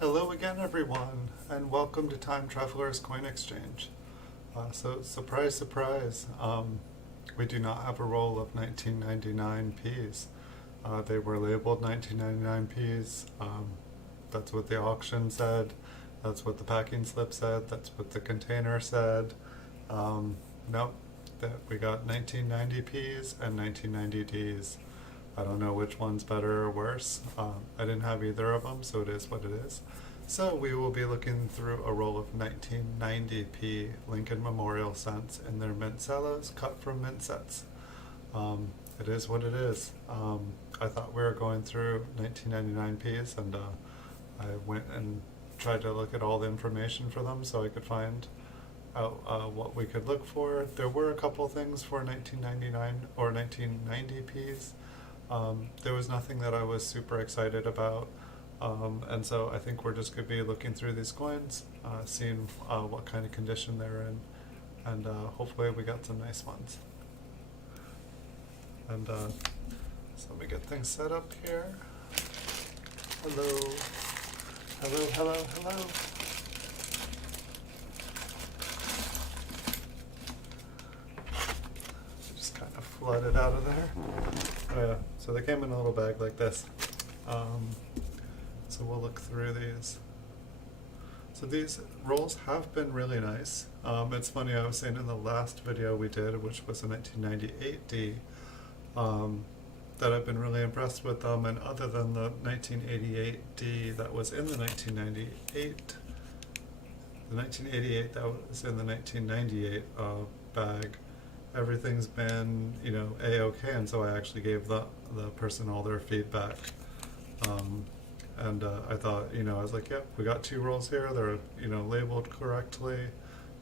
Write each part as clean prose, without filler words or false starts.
Hello again, everyone, and welcome to Time Traveler's Coin Exchange. So, surprise, surprise, we do not have a roll of 1999 Ps. They were labeled 1999 Ps. That's what the auction said. That's what the packing slip said. That's what the container said. Nope, we got 1990 Ps and 1990 Ds. I don't know which one's better or worse. I didn't have either of them, so it is what it is. So we will be looking through a roll of 1990p Lincoln Memorial cents in their Mint Cellos cut from mint sets. It is what it is. I thought we were going through 1999p's, and I went and tried to look at all the information for them so I could find out what we could look for. There were a couple things for 1999 or 1990p's. There was nothing that I was super excited about, and so I think we're just going to be looking through these coins, seeing what kind of condition they're in, and hopefully we got some nice ones. And so let me get things set up here. Hello, hello, hello, hello. Just kind of flooded out of there. So they came in a little bag like this. So we'll look through these. So these rolls have been really nice. It's funny, I was saying in the last video we did, which was a 1998D, that I've been really impressed with them, and other than the 1988D that was in the 1998, the 1988 that was in the 1998 bag, everything's been, A-okay, and so I actually gave the person all their feedback. And I thought, I was like, yep, we got two rolls here, they're, labeled correctly,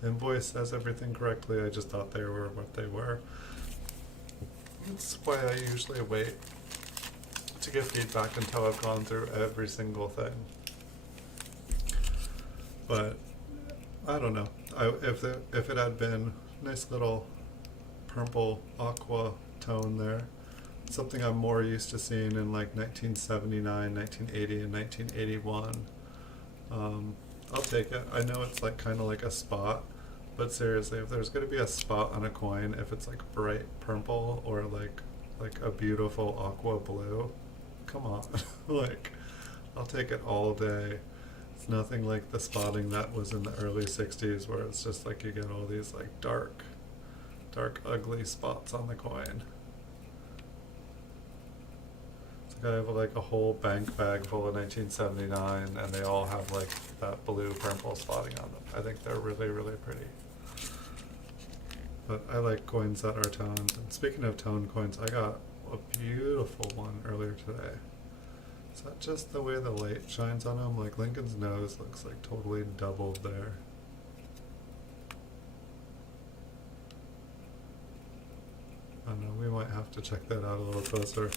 the invoice says everything correctly. I just thought they were what they were. That's why I usually wait to give feedback until I've gone through every single thing. But I don't know. If it had been nice little purple aqua tone there, something I'm more used to seeing in like 1979, 1980, and 1981. I'll take it. I know it's like kind of like a spot, but seriously, if there's going to be a spot on a coin, if it's like bright purple or like a beautiful aqua blue, come on. Like, I'll take it all day. It's nothing like the spotting that was in the early 60s where it's just like you get all these like dark ugly spots on the coin. It's like I have like a whole bank bag full of 1979 and they all have like that blue purple spotting on them. I think they're really, really pretty. But I like coins that are toned. And speaking of toned coins, I got a beautiful one earlier today. Is that just the way the light shines on them? Like Lincoln's nose looks like totally doubled there. I don't know, we might have to check that out a little closer.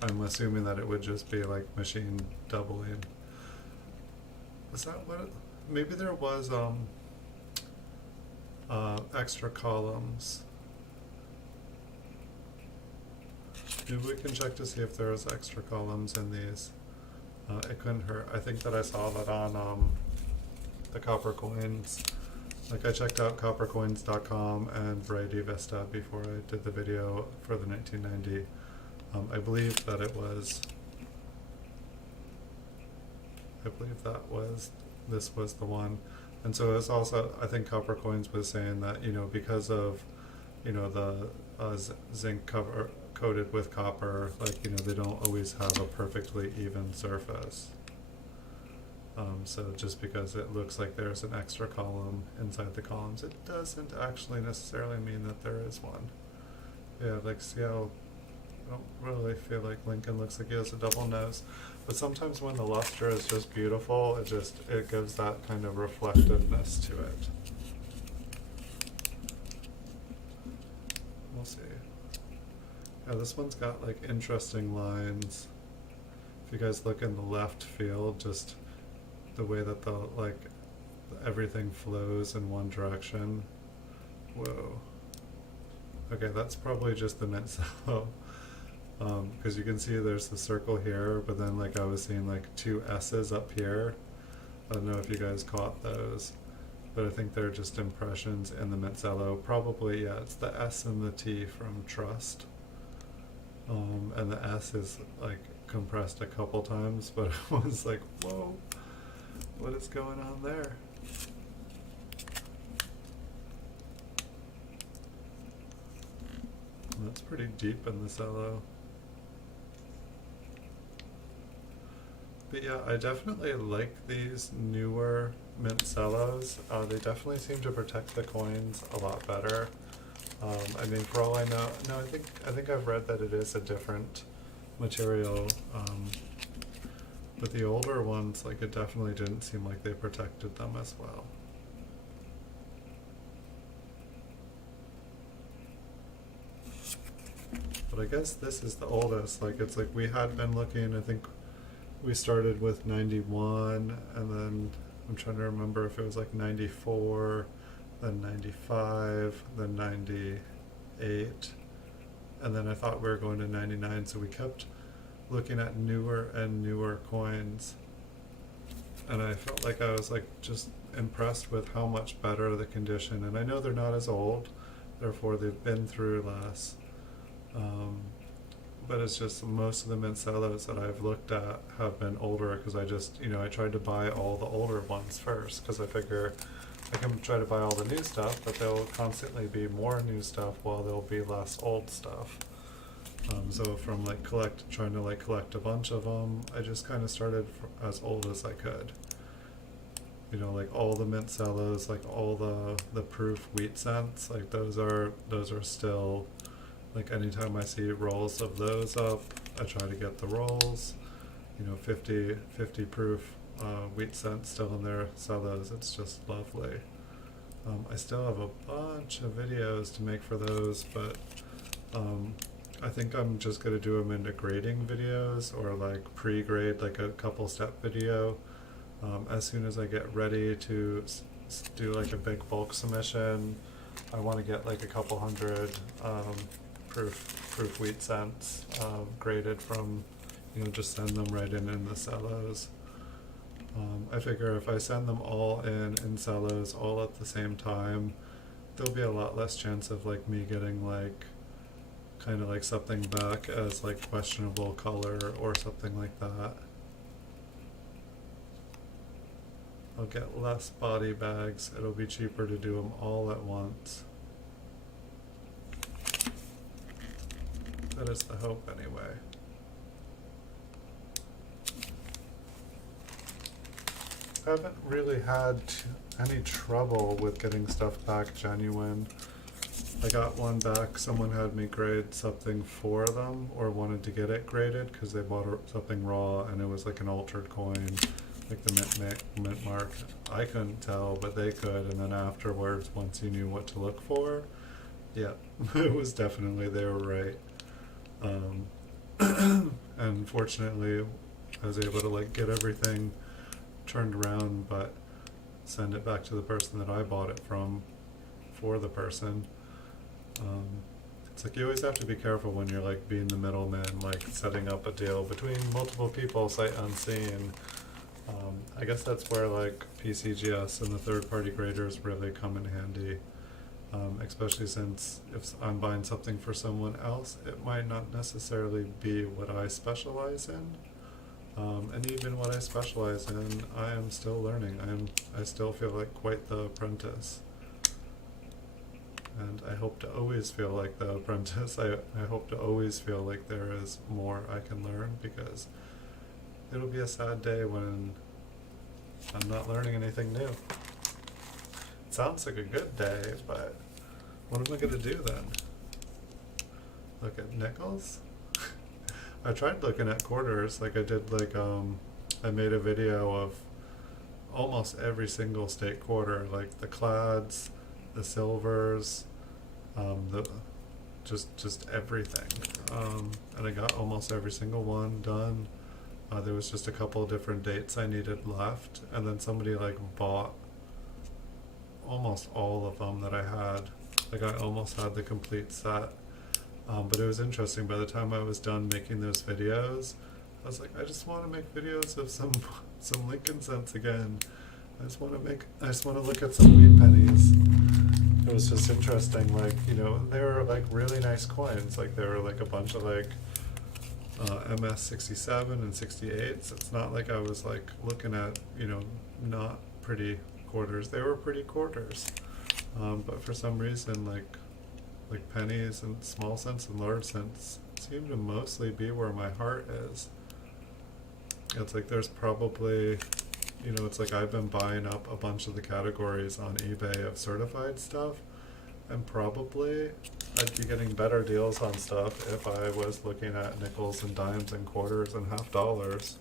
I'm assuming that it would just be like machine doubling. Was that what maybe there was extra columns. Maybe we can check to see if there's extra columns in these. It couldn't hurt. I think that I saw that on the copper coins. Like I checked out coppercoins.com and Variety Vista before I did the video for the 1990. I believe that this was the one. And so it's also, I think Copper Coins was saying that, because of, the zinc cover coated with copper, like, they don't always have a perfectly even surface. So just because it looks like there's an extra column inside the columns, it doesn't actually necessarily mean that there is one. Yeah, like see how I don't really feel like Lincoln looks like he has a double nose. But sometimes when the luster is just beautiful, it gives that kind of reflectiveness to it. We'll see. Yeah, this one's got like interesting lines. If you guys look in the left field, just the way that everything flows in one direction. Whoa. Okay, that's probably just the Mint Cello. Because you can see there's the circle here, but then like I was seeing like two S's up here. I don't know if you guys caught those, but I think they're just impressions in the Mint Cello. Probably, yeah, it's the S and the T from Trust. And the S is like compressed a couple times, but I was like, whoa, what is going on there? That's pretty deep in the cello. But yeah, I definitely like these newer Mint Cellos. They definitely seem to protect the coins a lot better. I mean, for all I know, no, I think I've read that it is a different material. But the older ones, like, it definitely didn't seem like they protected them as well. But I guess this is the oldest. Like, it's like we had been looking, I think we started with 91, and then I'm trying to remember if it was like 94, then 95, then 98, and then I thought we were going to 99, so we kept looking at newer and newer coins, and I felt like I was like just impressed with how much better the condition, and I know they're not as old, therefore they've been through less, but it's just most of the Mint Cellos that I've looked at have been older, because I just, you know, I tried to buy all the older ones first, because I figure I can try to buy all the new stuff, but there'll constantly be more new stuff while there'll be less old stuff. So from like trying to like collect a bunch of them, I just kind of started as old as I could. You know, like all the Mint Cellos, like all the proof wheat cents, like those are still, like anytime I see rolls of those up, I try to get the rolls. You know, 50 proof wheat cents still in their cellos. It's just lovely. I still have a bunch of videos to make for those, but I think I'm just going to do them into grading videos, or like pre-grade, like a couple step video. As soon as I get ready to do like a big bulk submission, I want to get like a couple hundred proof wheat cents graded from, you know, just send them right in the cellos. I figure if I send them all in cellos all at the same time, there'll be a lot less chance of like me getting like kind of like something back as like questionable color or something like that. I'll get less body bags. It'll be cheaper to do them all at once. That is the hope anyway. I haven't really had any trouble with getting stuff back genuine. I got one back, someone had me grade something for them, or wanted to get it graded because they bought something raw and it was like an altered coin, like the mint mark. I couldn't tell, but they could, and then afterwards, once you knew what to look for, yeah, it was definitely, they were right. And fortunately, I was able to like get everything turned around, but send it back to the person that I bought it from for the person. It's like you always have to be careful when you're like being the middleman, like setting up a deal between multiple people sight unseen. I guess that's where like PCGS and the third-party graders really come in handy, especially since if I'm buying something for someone else, it might not necessarily be what I specialize in. And even what I specialize in, I am still learning. I still feel like quite the apprentice. And I hope to always feel like the apprentice. I hope to always feel like there is more I can learn, because it'll be a sad day when I'm not learning anything new. It sounds like a good day, but what am I going to do then? Look at nickels? I tried looking at quarters, like I did like, I made a video of almost every single state quarter, like the clads, the silvers, just everything, and I got almost every single one done. There was just a couple of different dates I needed left, and then somebody like bought almost all of them that I had. Like I almost had the complete set, but it was interesting. By the time I was done making those videos, I was like, I just want to make videos of some Lincoln cents again. I just want to look at some wheat pennies. It was just interesting, like, you know, they were like really nice coins. Like there were like a bunch of like MS 67 and 68s. It's not like I was like looking at, you know, not pretty quarters. They were pretty quarters. But for some reason, like pennies and small cents and large cents seem to mostly be where my heart is. It's like there's probably, you know, it's like I've been buying up a bunch of the categories on eBay of certified stuff, and probably I'd be getting better deals on stuff if I was looking at nickels and dimes and quarters and half dollars.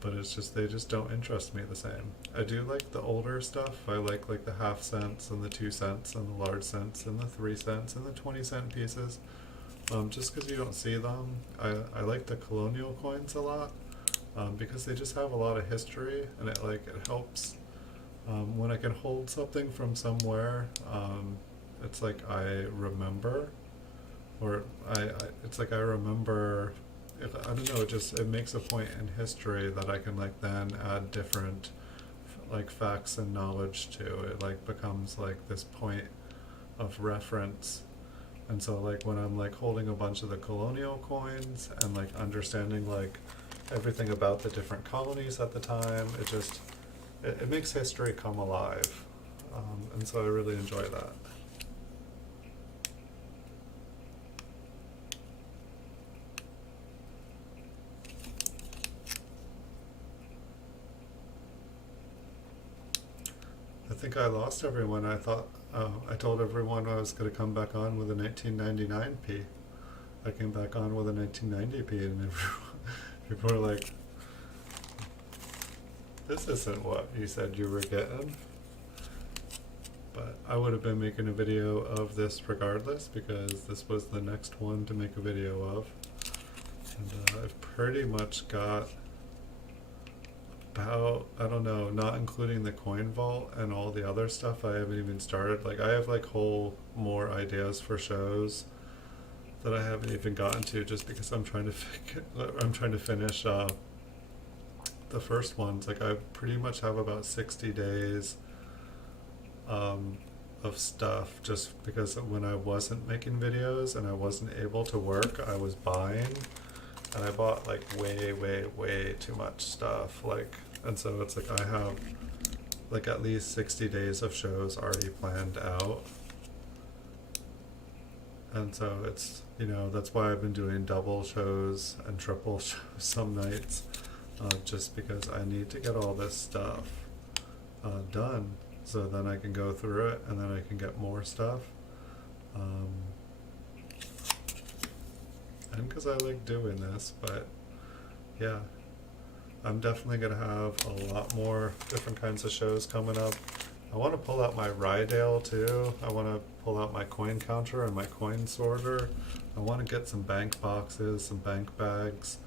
But it's just, they just don't interest me the same. I do like the older stuff. I like the half cents and the 2 cents and the large cents and the 3 cents and the 20-cent pieces. Just because you don't see them. I like the colonial coins a lot, because they just have a lot of history, and it helps when I can hold something from somewhere. It's like I remember, or it's like I remember. I don't know. It makes a point in history that I can then add different facts and knowledge to. It becomes this point of reference. And so when I'm holding a bunch of the colonial coins and understanding everything about the different colonies at the time, it makes history come alive. And so I really enjoy that. I think I lost everyone. I told everyone I was going to come back on with a 1999p. I came back on with a 1990p, and people were like, this isn't what you said you were getting. But I would have been making a video of this regardless, because this was the next one to make a video of. And I've pretty much got about, I don't know, not including the coin vault and all the other stuff I haven't even started. I have whole more ideas for shows that I haven't even gotten to, just because I'm trying to finish the first ones. I pretty much have about 60 days of stuff, just because when I wasn't making videos and I wasn't able to work, I was buying. And I bought way too much stuff. And so it's I have at least 60 days of shows already planned out. And so it's, that's why I've been doing double shows and triple shows some nights, just because I need to get all this stuff done, so then I can go through it and then I can get more stuff. And because I like doing this, but yeah, I'm definitely going to have a lot more different kinds of shows coming up. I want to pull out my Rydale too. I want to pull out my coin counter and my coin sorter. I want to get some bank boxes, some bank bags.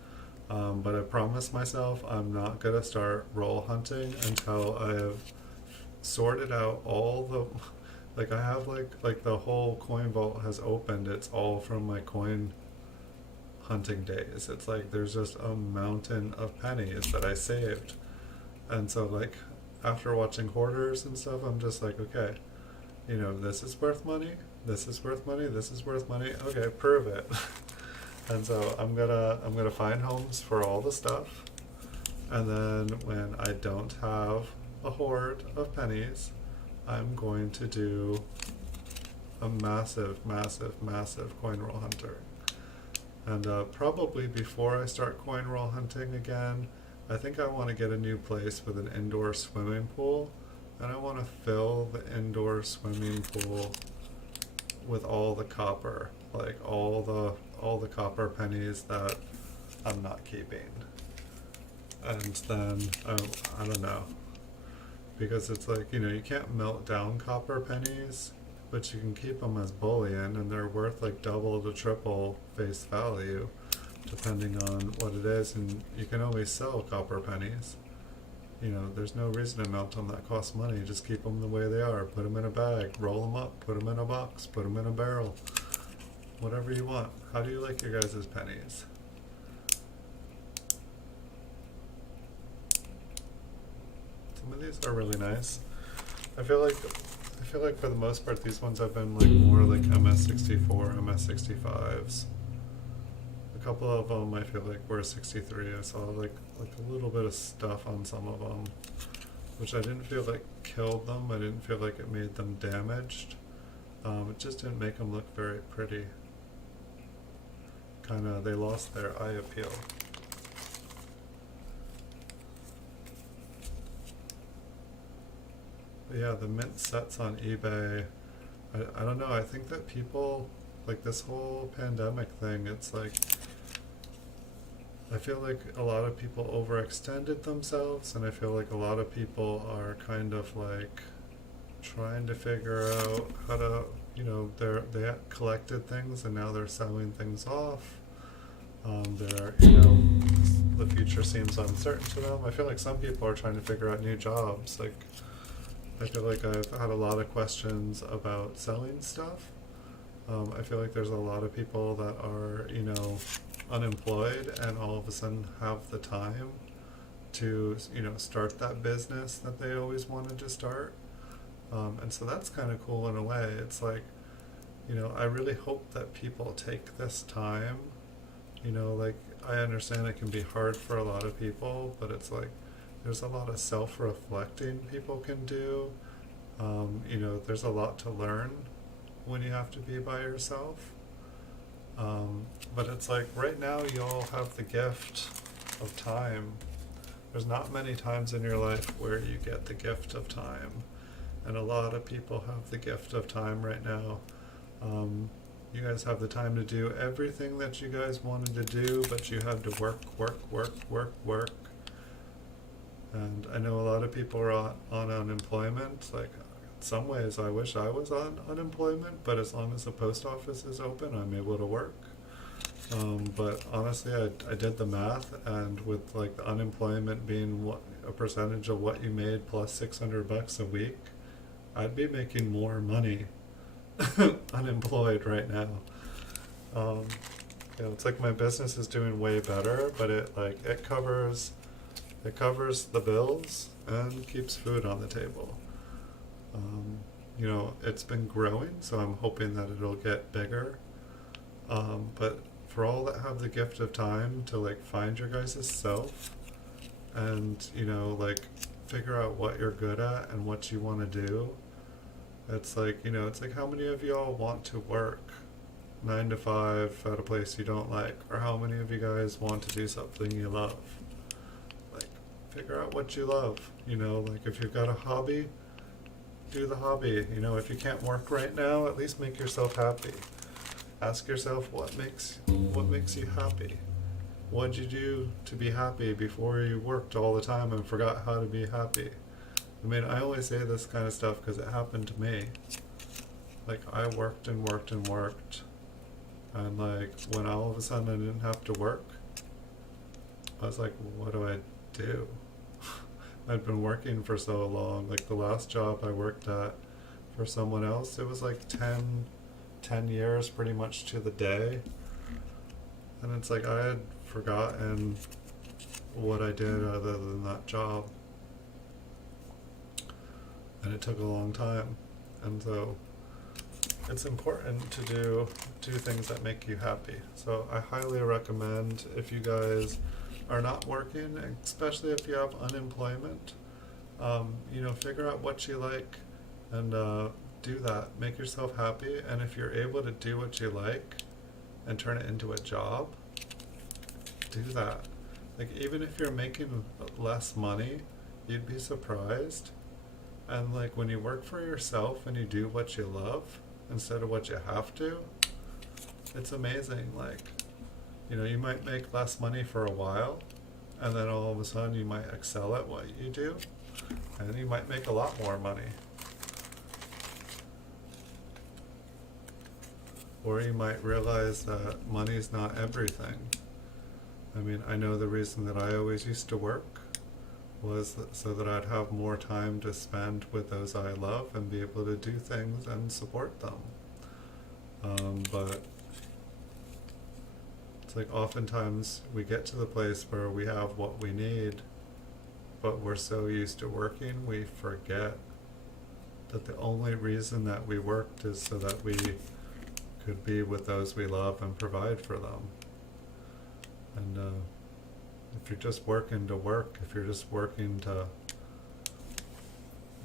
But I promised myself I'm not going to start roll hunting until I have sorted out all the, I have the whole coin vault has opened. It's all from my coin hunting days. It's there's just a mountain of pennies that I saved. And so after watching hoarders and stuff, I'm just okay, this is worth money, this is worth money, this is worth money, okay, prove it. And so I'm gonna find homes for all the stuff, and then when I don't have a hoard of pennies, I'm going to do a massive coin roll hunter. And probably before I start coin roll hunting again, I think I want to get a new place with an indoor swimming pool, and I want to fill the indoor swimming pool with all the copper, all the copper pennies that I'm not keeping. And then I don't know, because it's you can't melt down copper pennies, but you can keep them as bullion, and they're worth double to triple face value, depending on what it is. And you can always sell copper pennies. There's no reason to melt them. That costs money. Just keep them the way they are. Put them in a bag, roll them up, put them in a box, put them in a barrel. Whatever you want. How do you like your guys' pennies? Some of these are really nice. I feel like for the most part these ones have been like more like MS64, MS65s. A couple of them I feel like were 63. I saw like a little bit of stuff on some of them, which I didn't feel like killed them. I didn't feel like it made them damaged. It just didn't make them look very pretty. Kinda, they lost their eye appeal. But yeah, the mint sets on eBay, I don't know, I think that people, like this whole pandemic thing, it's like, I feel like a lot of people overextended themselves, and I feel like a lot of people are kind of like trying to figure out how to, they had collected things and now they're selling things off. The future seems uncertain to them. I feel like some people are trying to figure out new jobs. Like, I feel like I've had a lot of questions about selling stuff. I feel like there's a lot of people that are, unemployed and all of a sudden have the time to, start that business that they always wanted to start. And so that's kind of cool in a way. It's like, I really hope that people take this time, like I understand it can be hard for a lot of people, but it's like there's a lot of self-reflecting people can do. There's a lot to learn when you have to be by yourself. But it's like right now you all have the gift of time. There's not many times in your life where you get the gift of time. And a lot of people have the gift of time right now. You guys have the time to do everything that you guys wanted to do, but you had to work. And I know a lot of people are on unemployment. Like, in some ways I wish I was on unemployment, but as long as the post office is open, I'm able to work. But honestly, I did the math, and with like the unemployment being a percentage of what you made plus $600 a week, I'd be making more money unemployed right now. It's like my business is doing way better, but it covers the bills and keeps food on the table. It's been growing, so I'm hoping that it'll get bigger. But for all that have the gift of time to like find your guys' self and figure out what you're good at and what you want to do. It's like, how many of y'all want to work 9 to 5 at a place you don't like? Or how many of you guys want to do something you love? Like, figure out what you love. If you've got a hobby, do the hobby. If you can't work right now, at least make yourself happy. Ask yourself what makes you happy. What'd you do to be happy before you worked all the time and forgot how to be happy? I mean, I only say this kind of stuff because it happened to me. Like, I worked and worked and worked, and like, when all of a sudden I didn't have to work, I was like, what do I do? I'd been working for so long. Like, the last job I worked at for someone else, it was like 10 years pretty much to the day. And it's like, I had forgotten what I did other than that job. And it took a long time. And so it's important to do things that make you happy. So I highly recommend, if you guys are not working, especially if you have unemployment, figure out what you like and do that. Make yourself happy. And if you're able to do what you like and turn it into a job, do that. Like, even if you're making less money, you'd be surprised. And like, when you work for yourself and you do what you love instead of what you have to, it's amazing. Like, you might make less money for a while, and then all of a sudden you might excel at what you do, and you might make a lot more money. Or you might realize that money's not everything. I mean, I know the reason that I always used to work was so that I'd have more time to spend with those I love and be able to do things and support them. But it's like, oftentimes we get to the place where we have what we need, but we're so used to working, we forget that the only reason that we worked is so that we could be with those we love and provide for them. And if you're just working to work, if you're just working to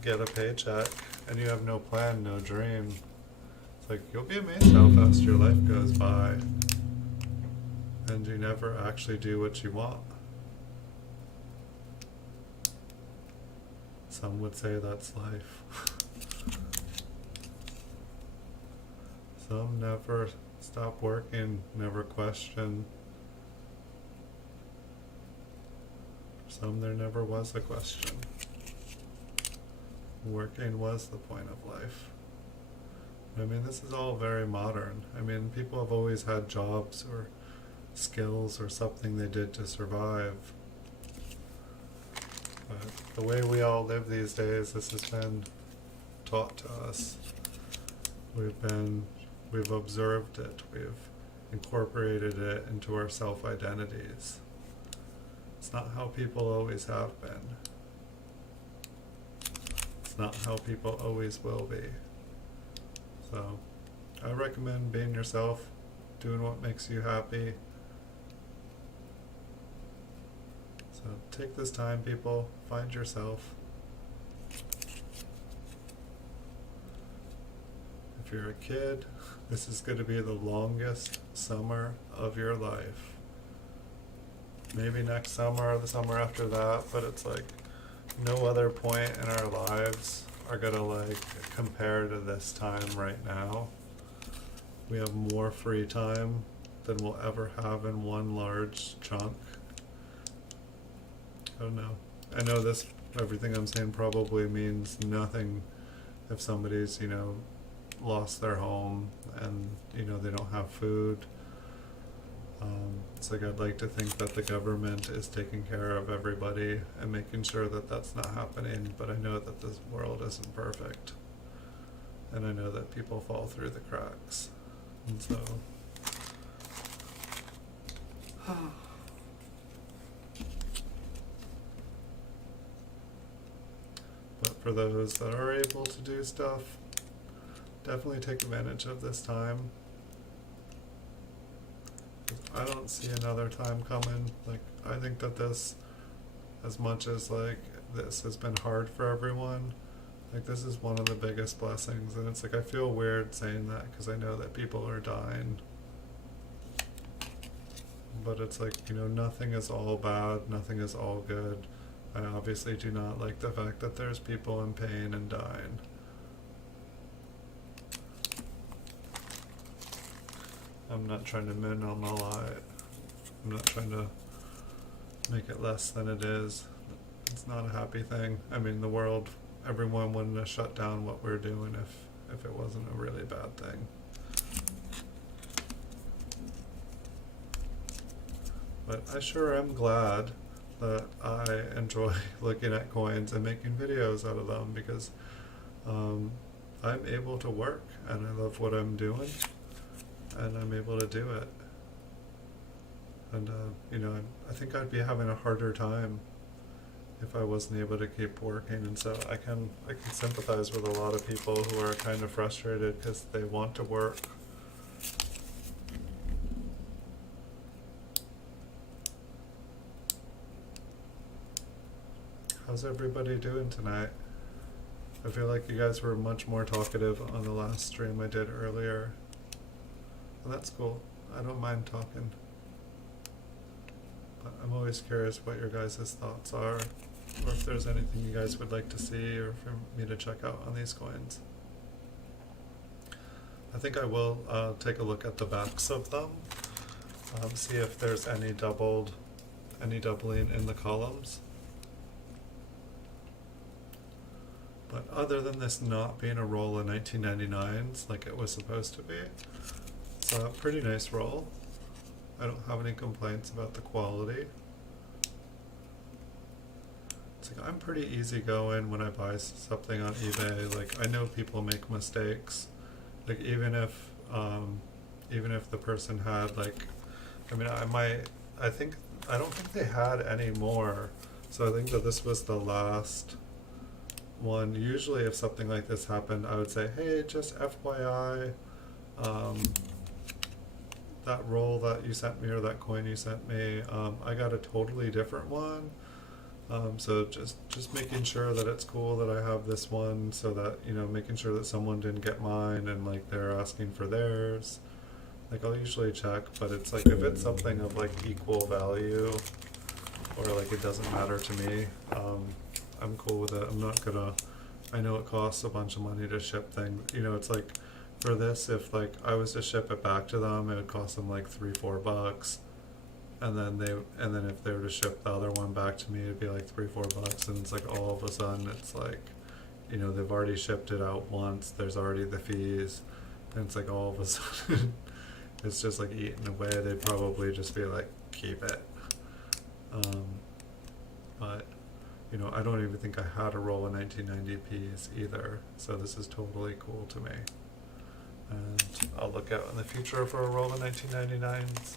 get a paycheck and you have no plan, no dream, it's like you'll be amazed how fast your life goes by and you never actually do what you want. Some would say that's life. Some never stop working, never question. Some there never was a question. Working was the point of life. I mean, this is all very modern. I mean, people have always had jobs or skills or something they did to survive. But the way we all live these days, this has been taught to us. We've observed it, we've incorporated it into our self-identities. It's not how people always have been. It's not how people always will be. So, I recommend being yourself, doing what makes you happy. So take this time, people, find yourself. If you're a kid, this is going to be the longest summer of your life. Maybe next summer or the summer after that, but it's like no other point in our lives are going to like compare to this time right now. We have more free time than we'll ever have in one large chunk. I don't know. I know this, everything I'm saying probably means nothing if somebody's, lost their home and, they don't have food. It's like I'd like to think that the government is taking care of everybody and making sure that that's not happening, but I know that this world isn't perfect. And I know that people fall through the cracks. And so... But for those that are able to do stuff, definitely take advantage of this time. I don't see another time coming. Like, I think that this, as much as like this has been hard for everyone, like this is one of the biggest blessings. And it's like, I feel weird saying that because I know that people are dying. But it's like, nothing is all bad, nothing is all good. I obviously do not like the fact that there's people in pain and dying. I'm not trying to minimize it. I'm not trying to make it less than it is. It's not a happy thing. I mean, the world, everyone wouldn't have shut down what we're doing if it wasn't a really bad thing. But I sure am glad that I enjoy looking at coins and making videos out of them because I'm able to work and I love what I'm doing and I'm able to do it. And I think I'd be having a harder time if I wasn't able to keep working, and so I can sympathize with a lot of people who are kind of frustrated because they want to work. How's everybody doing tonight? I feel like you guys were much more talkative on the last stream I did earlier. And that's cool. I don't mind talking. But I'm always curious what your guys' thoughts are, or if there's anything you guys would like to see or for me to check out on these coins. I think I will take a look at the backs of them, see if there's any doubling in the columns. But other than this not being a roll of 1999s like it was supposed to be, it's a pretty nice roll. I don't have any complaints about the quality. It's like I'm pretty easygoing when I buy something on eBay. Like, I know people make mistakes. Like, even if the person had, like, I don't think they had any more So I think that this was the last one. Usually if something like this happened, I would say, hey, just FYI, that roll that you sent me or that coin you sent me, I got a totally different one. So just making sure that it's cool that I have this one, so that, you know, making sure that someone didn't get mine and like they're asking for theirs. Like I'll usually check, but it's like if it's something of like equal value or like it doesn't matter to me, I'm cool with it. I'm not gonna, I know it costs a bunch of money to ship things. You know, it's like for this, if like I was to ship it back to them, it would cost them like $3-4. And then if they were to ship the other one back to me, it'd be like $3-4, and it's like all of a sudden it's like, you know, they've already shipped it out once, there's already the fees, and it's like all of a sudden it's just like eaten away. They'd probably just be like, keep it. But you know, I don't even think I had a roll of 1990Ps either, so this is totally cool to me. And I'll look out in the future for a roll of 1999s.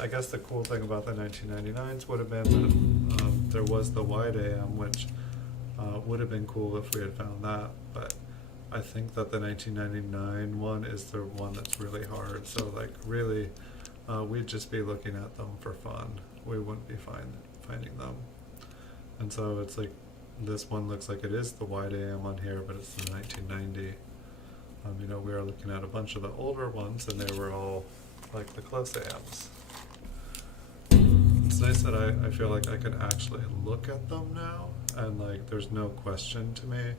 I guess the cool thing about the 1999s would have been that there was the wide AM, which would have been cool if we had found that, but I think that the 1999 one is the one that's really hard. So like really, we'd just be looking at them for fun. We wouldn't be finding them. And so it's like, this one looks like it is the wide AM on here, but it's the 1990. You know, we were looking at a bunch of the older ones and they were all like the close AMs. It's nice that I feel like I can actually look at them now and like there's no question to me.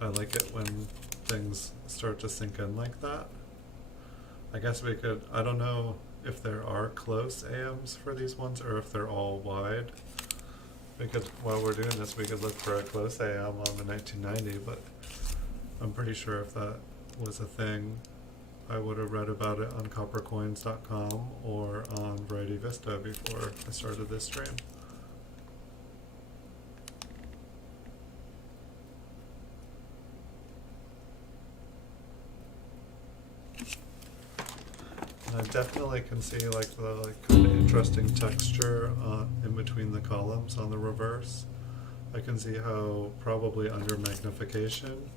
I like it when things start to sink in like that. I guess we could, I don't know if there are close AMs for these ones or if they're all wide. We could, while we're doing this, we could look for a close AM on the 1990, but I'm pretty sure if that was a thing, I would have read about it on coppercoins.com or on Variety Vista before I started this stream. And I definitely can see like the kind of interesting texture in between the columns on the reverse. I can see how probably under magnification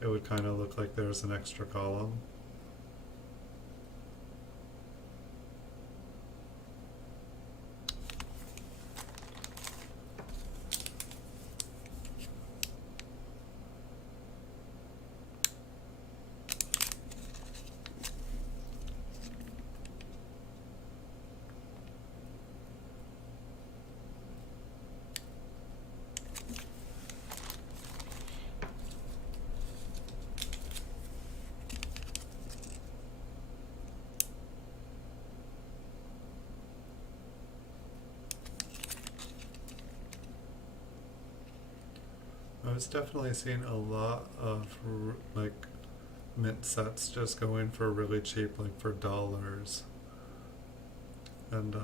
it would kind of look like there's an extra column. I was definitely seeing a lot of like mint sets just going for really cheap, like for dollars. And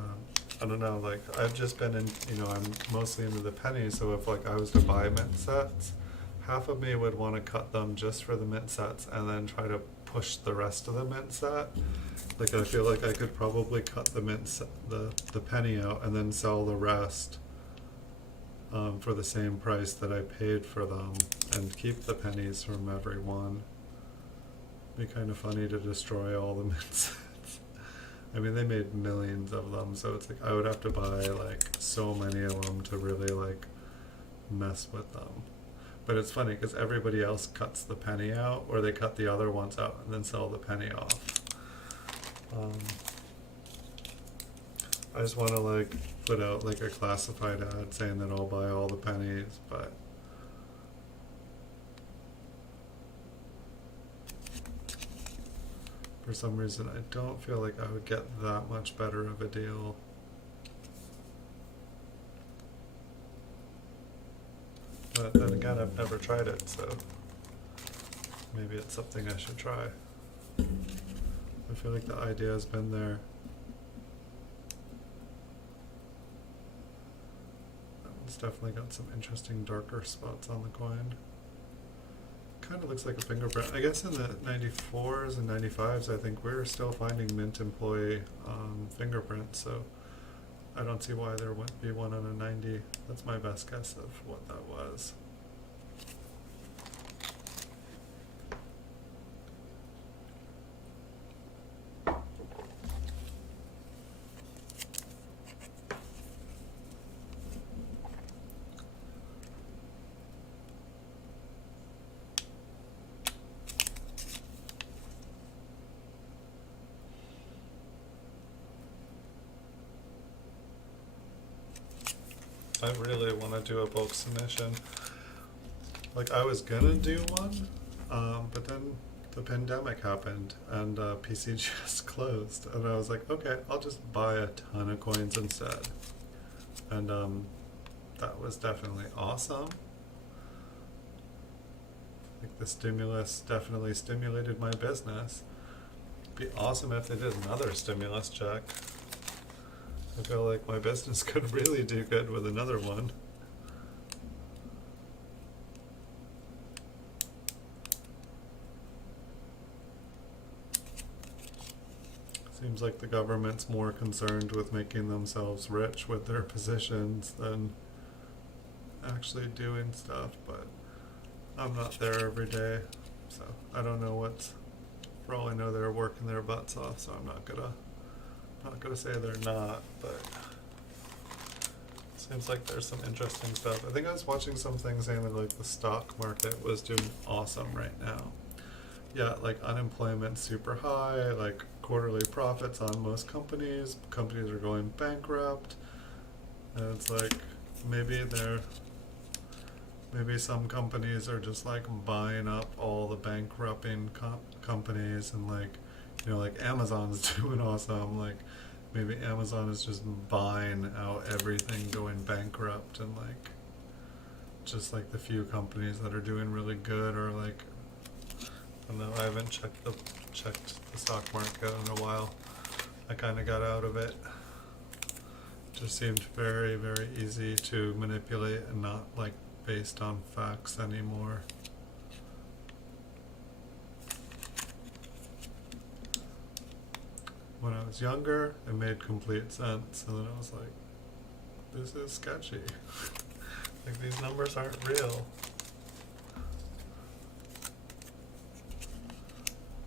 I don't know, like I've just been in, you know, I'm mostly into the pennies, so if like I was to buy mint sets, half of me would want to cut them just for the mint sets and then try to push the rest of the mint set. Like I feel like I could probably cut the mint the penny out and then sell the rest for the same price that I paid for them and keep the pennies from every one. Be kind of funny to destroy all the mint sets. I mean, they made millions of them, so it's like I would have to buy like so many of them to really like mess with them. But it's funny because everybody else cuts the penny out, or they cut the other ones out and then sell the penny off. I just want to like put out like a classified ad saying that I'll buy all the pennies, but for some reason I don't feel like I would get that much better of a deal. But then again, I've never tried it, so maybe it's something I should try. I feel like the idea has been there. It's definitely got some interesting darker spots on the coin. Kind of looks like a fingerprint. I guess in the 94s and 95s, I think we're still finding mint employee fingerprints, so I don't see why there wouldn't be one on a 90. That's my best guess of what that was. I really want to do a bulk submission. Like, I was gonna do one, but then the pandemic happened and PCGS closed, and I was like, okay, I'll just buy a ton of coins instead. And that was definitely awesome. Like, the stimulus definitely stimulated my business. It'd be awesome if they did another stimulus check. I feel like my business could really do good with another one. Seems like the government's more concerned with making themselves rich with their positions than actually doing stuff, but I'm not there every day, so I don't know what's, for all I know they're working their butts off, so I'm not gonna say they're not, but seems like there's some interesting stuff. I think I was watching some things saying that like the stock market was doing awesome right now. Yeah, like unemployment's super high, like quarterly profits on most companies are going bankrupt, and it's like maybe some companies are just like buying up all the bankrupting companies, and like, you know, like Amazon's doing awesome, like maybe Amazon is just buying out everything going bankrupt, and like just like the few companies that are doing really good are like, I don't know, I haven't checked the stock market in a while. I kind of got out of it. Just seemed very, very easy to manipulate and not like based on facts anymore. When I was younger, it made complete sense, and then I was like, this is sketchy. Like, these numbers aren't real.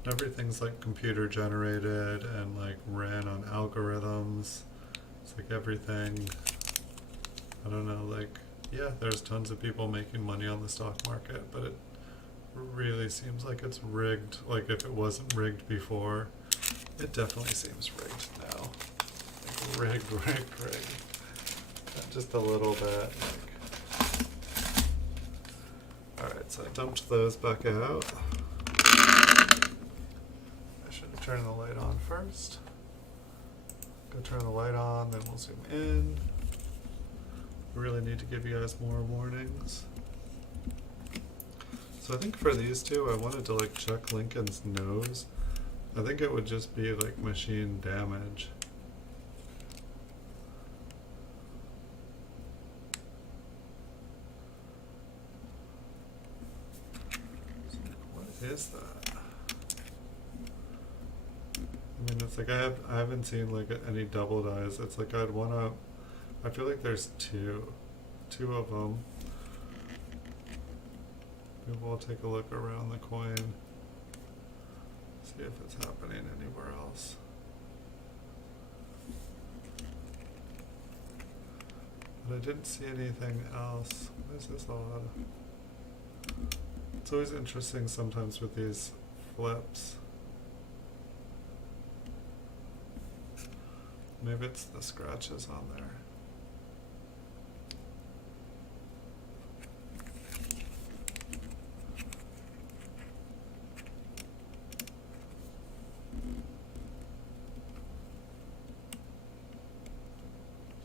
Everything's like computer generated and like ran on algorithms. It's like everything, I don't know, like, yeah, there's tons of people making money on the stock market, but it really seems like it's rigged. Like, if it wasn't rigged before, it definitely seems rigged now. Like, rigged. Not just a little bit. Like. Alright, so I dumped those back out. I should have turned the light on first. Go turn the light on, then we'll zoom in. We really need to give you guys more warnings. So I think for these two, I wanted to like check Lincoln's nose. I think it would just be like machine damage. What is that? I mean, it's like I haven't seen like any double dies. It's like I feel like there's two of them. Maybe we'll take a look around the coin, see if it's happening anywhere else. But I didn't see anything else. Why is this odd? It's always interesting sometimes with these flips. Maybe it's the scratches on there.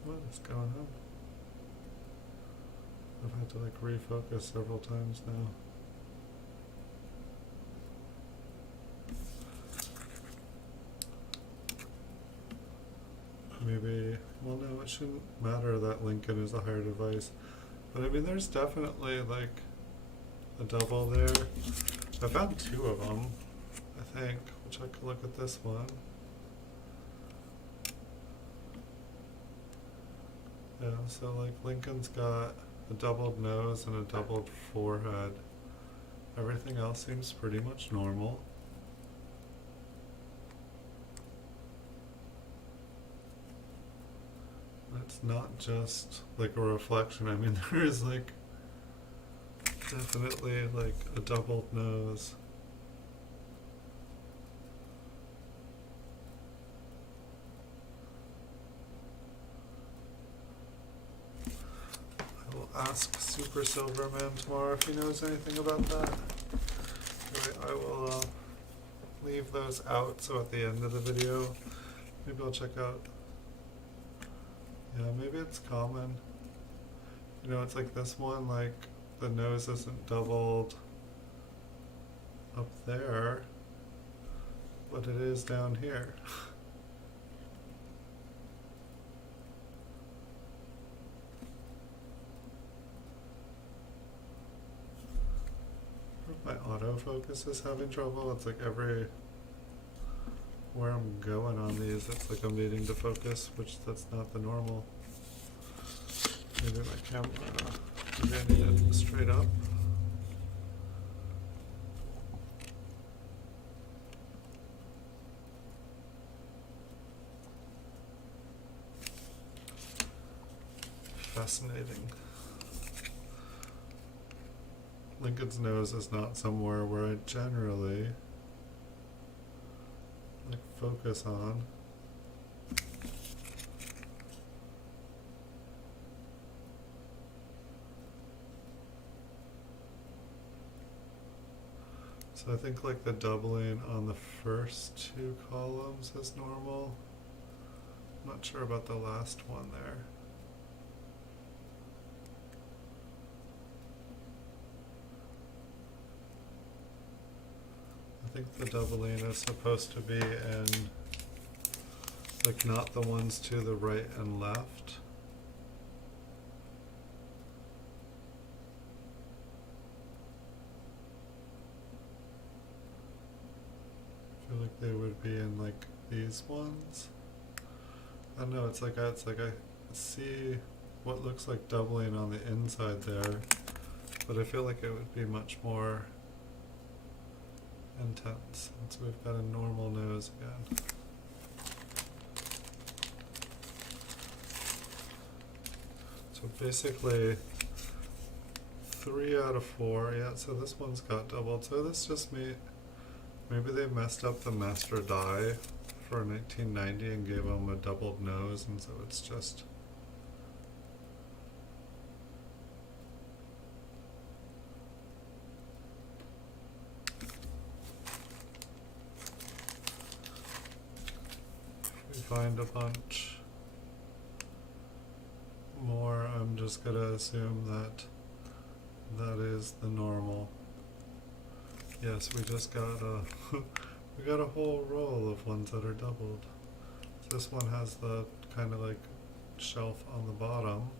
What is going on? I've had to like refocus several times now. Maybe, well no, it shouldn't matter that Lincoln is a higher device. But I mean, there's definitely like a double there. I found two of them, I think. We'll check a look at this one. So like Lincoln's got a doubled nose and a doubled forehead. Everything else seems pretty much normal. It's not just like a reflection. I mean, there is like definitely like a doubled nose. I will ask Super Silverman tomorrow if he knows anything about that. Anyway, I will leave those out, so at the end of the video, maybe I'll check out. Yeah, maybe it's common. You know, it's like this one, like the nose isn't doubled up there, but it is down here. My autofocus is having trouble. It's like where I'm going on these, it's like I'm needing to focus, which that's not the normal. Maybe my camera, maybe I need it straight up. Fascinating. Lincoln's nose is not somewhere where I generally like focus on. So I think like the doubling on the first two columns is normal. I'm not sure about the last one there. I think the doubling is supposed to be in, like, not the ones to the right and left. I feel like they would be in, like, these ones. I don't know, it's like I see what looks like doubling on the inside there, but I feel like it would be much more intense. And so we've got a normal nose again. So basically 3 out of 4, yeah, so this one's got doubled. So this just maybe they messed up the master die for 1990 and gave them a doubled nose, and so it's just find a bunch more, I'm just gonna assume that that is the normal. Yes, we just got a we got a whole roll of ones that are doubled. So this one has the kind of like shelf on the bottom,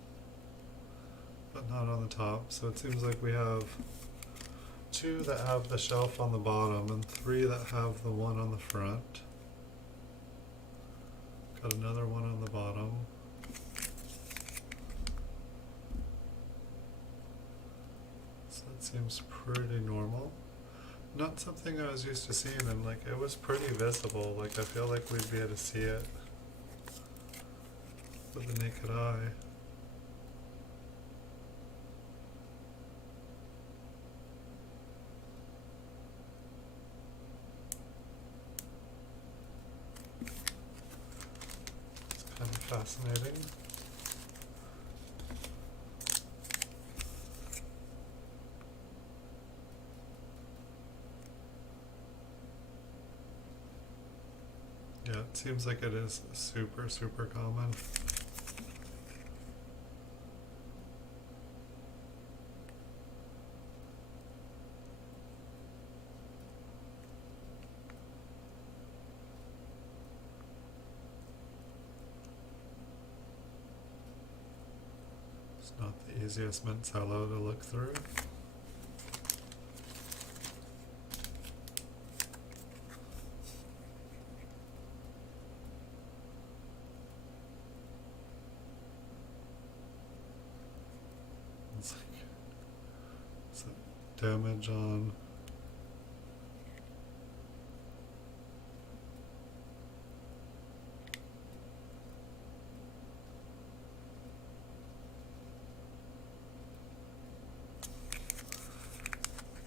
but not on the top. So it seems like we have 2 that have the shelf on the bottom and 3 that have the one on the front. Got another one on the bottom. So that seems pretty normal. Not something I was used to seeing, and like it was pretty visible. Like I feel like we'd be able to see it with the naked eye. Kind of fascinating. Yeah, it seems like it is super, super common. Not the easiest Mint Cello to look through. damage on.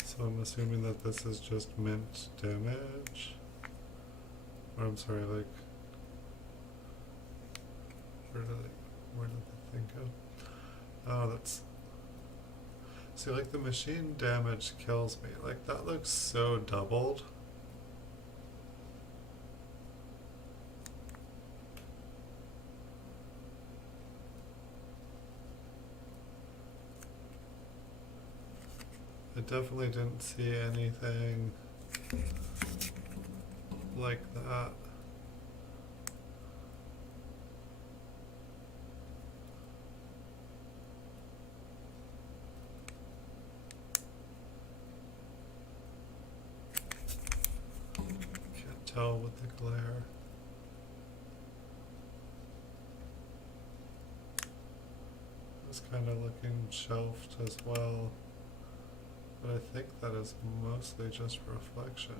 So I'm assuming that this is just mint damage. Or I'm sorry, like, where did the thing go? Oh, that's, see, like the machine damage kills me. Like that looks so doubled. I definitely didn't see anything like that. Can't tell with the glare. It's kind of looking shelved as well. But I think that is mostly just reflection.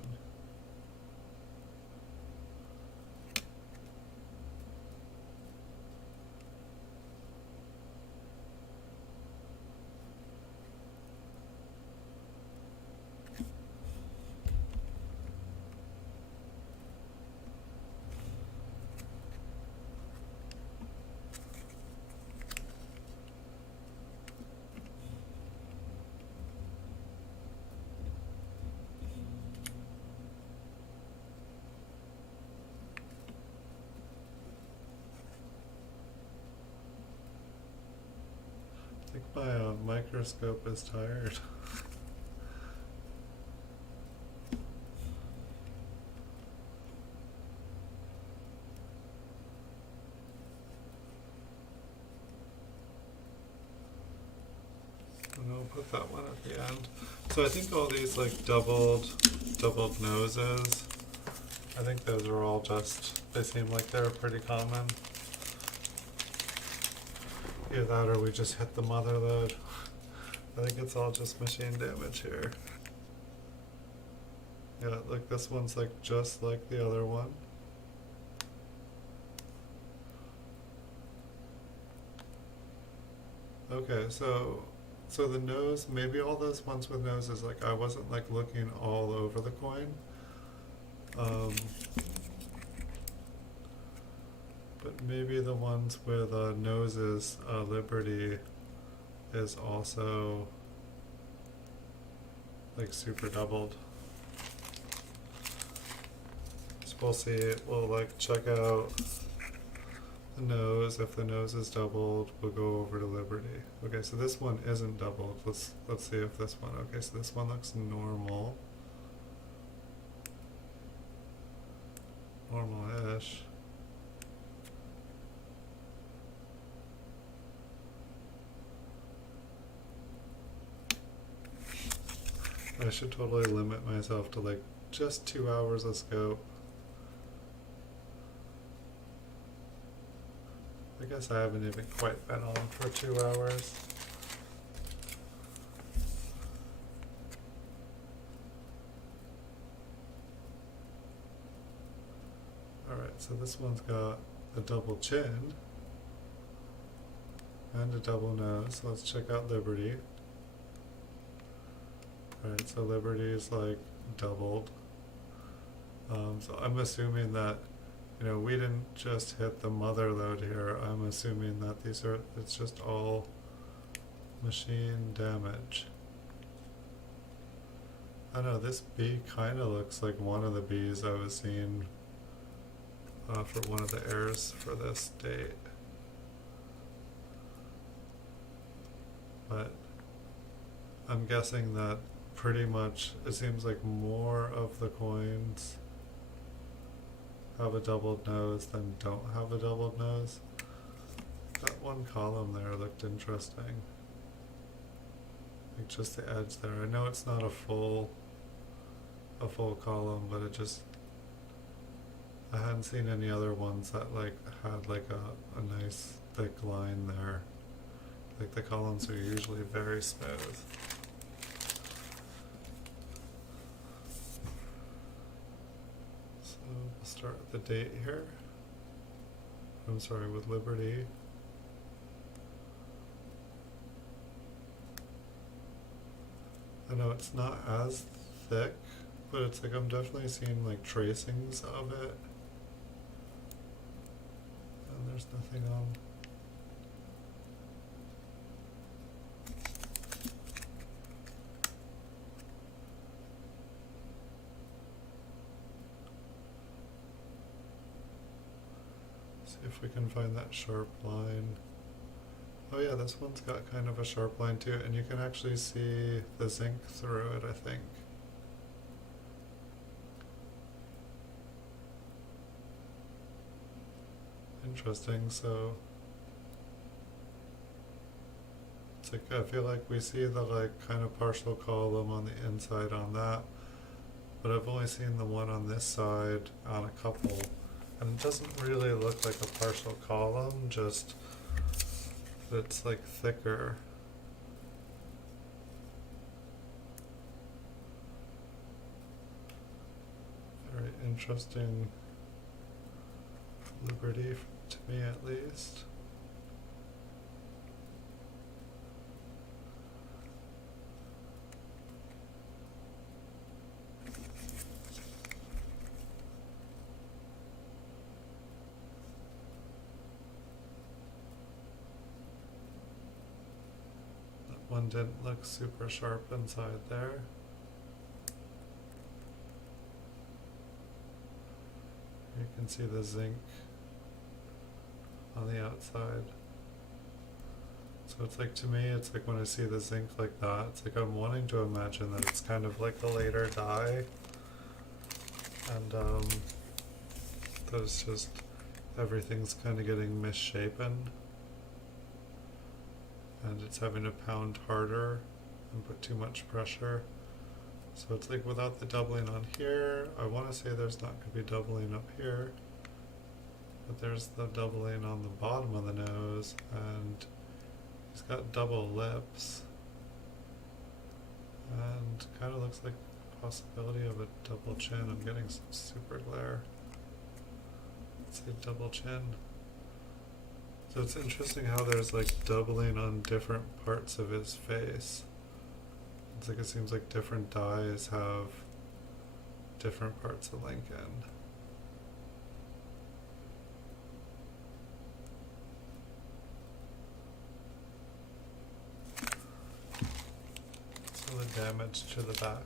I think my microscope is tired. And I'll put that one at the end. So I think all these like doubled noses, I think those are all just, they seem like they're pretty common. Either that or we just hit the mother load. I think it's all just machine damage here. Yeah, like this one's like just like the other one. Okay, so the nose, maybe all those ones with noses, like I wasn't like looking all over the coin. But maybe the ones with noses, Liberty is also like super doubled. So we'll see, we'll like check out the nose. If the nose is doubled, we'll go over to Liberty. Okay, so this one isn't doubled. Let's see if this one, okay, so this one looks normal. Normal-ish. I should totally limit myself to like just 2 hours of scope. I guess I haven't even quite been on for 2 hours. Alright, so this one's got a double chin and a double nose. So let's check out Liberty. Alright, so Liberty is like doubled. So I'm assuming that, you know, we didn't just hit the mother load here. I'm assuming that it's just all machine damage. I know this bee kind of looks like one of the bees I was seeing for one of the errors for this date. But I'm guessing that pretty much it seems like more of the coins have a doubled nose than don't have a doubled nose. That one column there looked interesting. Like just the edge there. I know it's not a full column, but it just, I hadn't seen any other ones that like had like a nice thick line there. Like the columns are usually very smooth. start with the date here. I'm sorry, with Liberty. I know it's not as thick, but it's like I'm definitely seeing like tracings of it. And there's nothing on. See if we can find that sharp line. Oh yeah, this one's got kind of a sharp line too, and you can actually see the zinc through it, I think. Interesting, so it's like I feel like we see the like kind of partial column on the inside on that, but I've only seen the one on this side on a couple, and it doesn't really look like a partial column, just that it's like thicker. Very interesting Liberty, to me at least. That one didn't look super sharp inside there. You can see the zinc on the outside. So it's like, to me, it's like when I see the zinc like that, it's like I'm wanting to imagine that it's kind of like a later dye, and that it's just everything's kind of getting misshapen, and it's having to pound harder and put too much pressure. So it's like without the doubling on here, I want to say there's not going to be doubling up here, but there's the doubling on the bottom of the nose, and he's got double lips, and kind of looks like a possibility of a double chin. I'm getting some super glare. Let's say double chin. So it's interesting how there's like doubling on different parts of his face. It's like it seems like different dyes have different parts of Lincoln. So the damage to the back.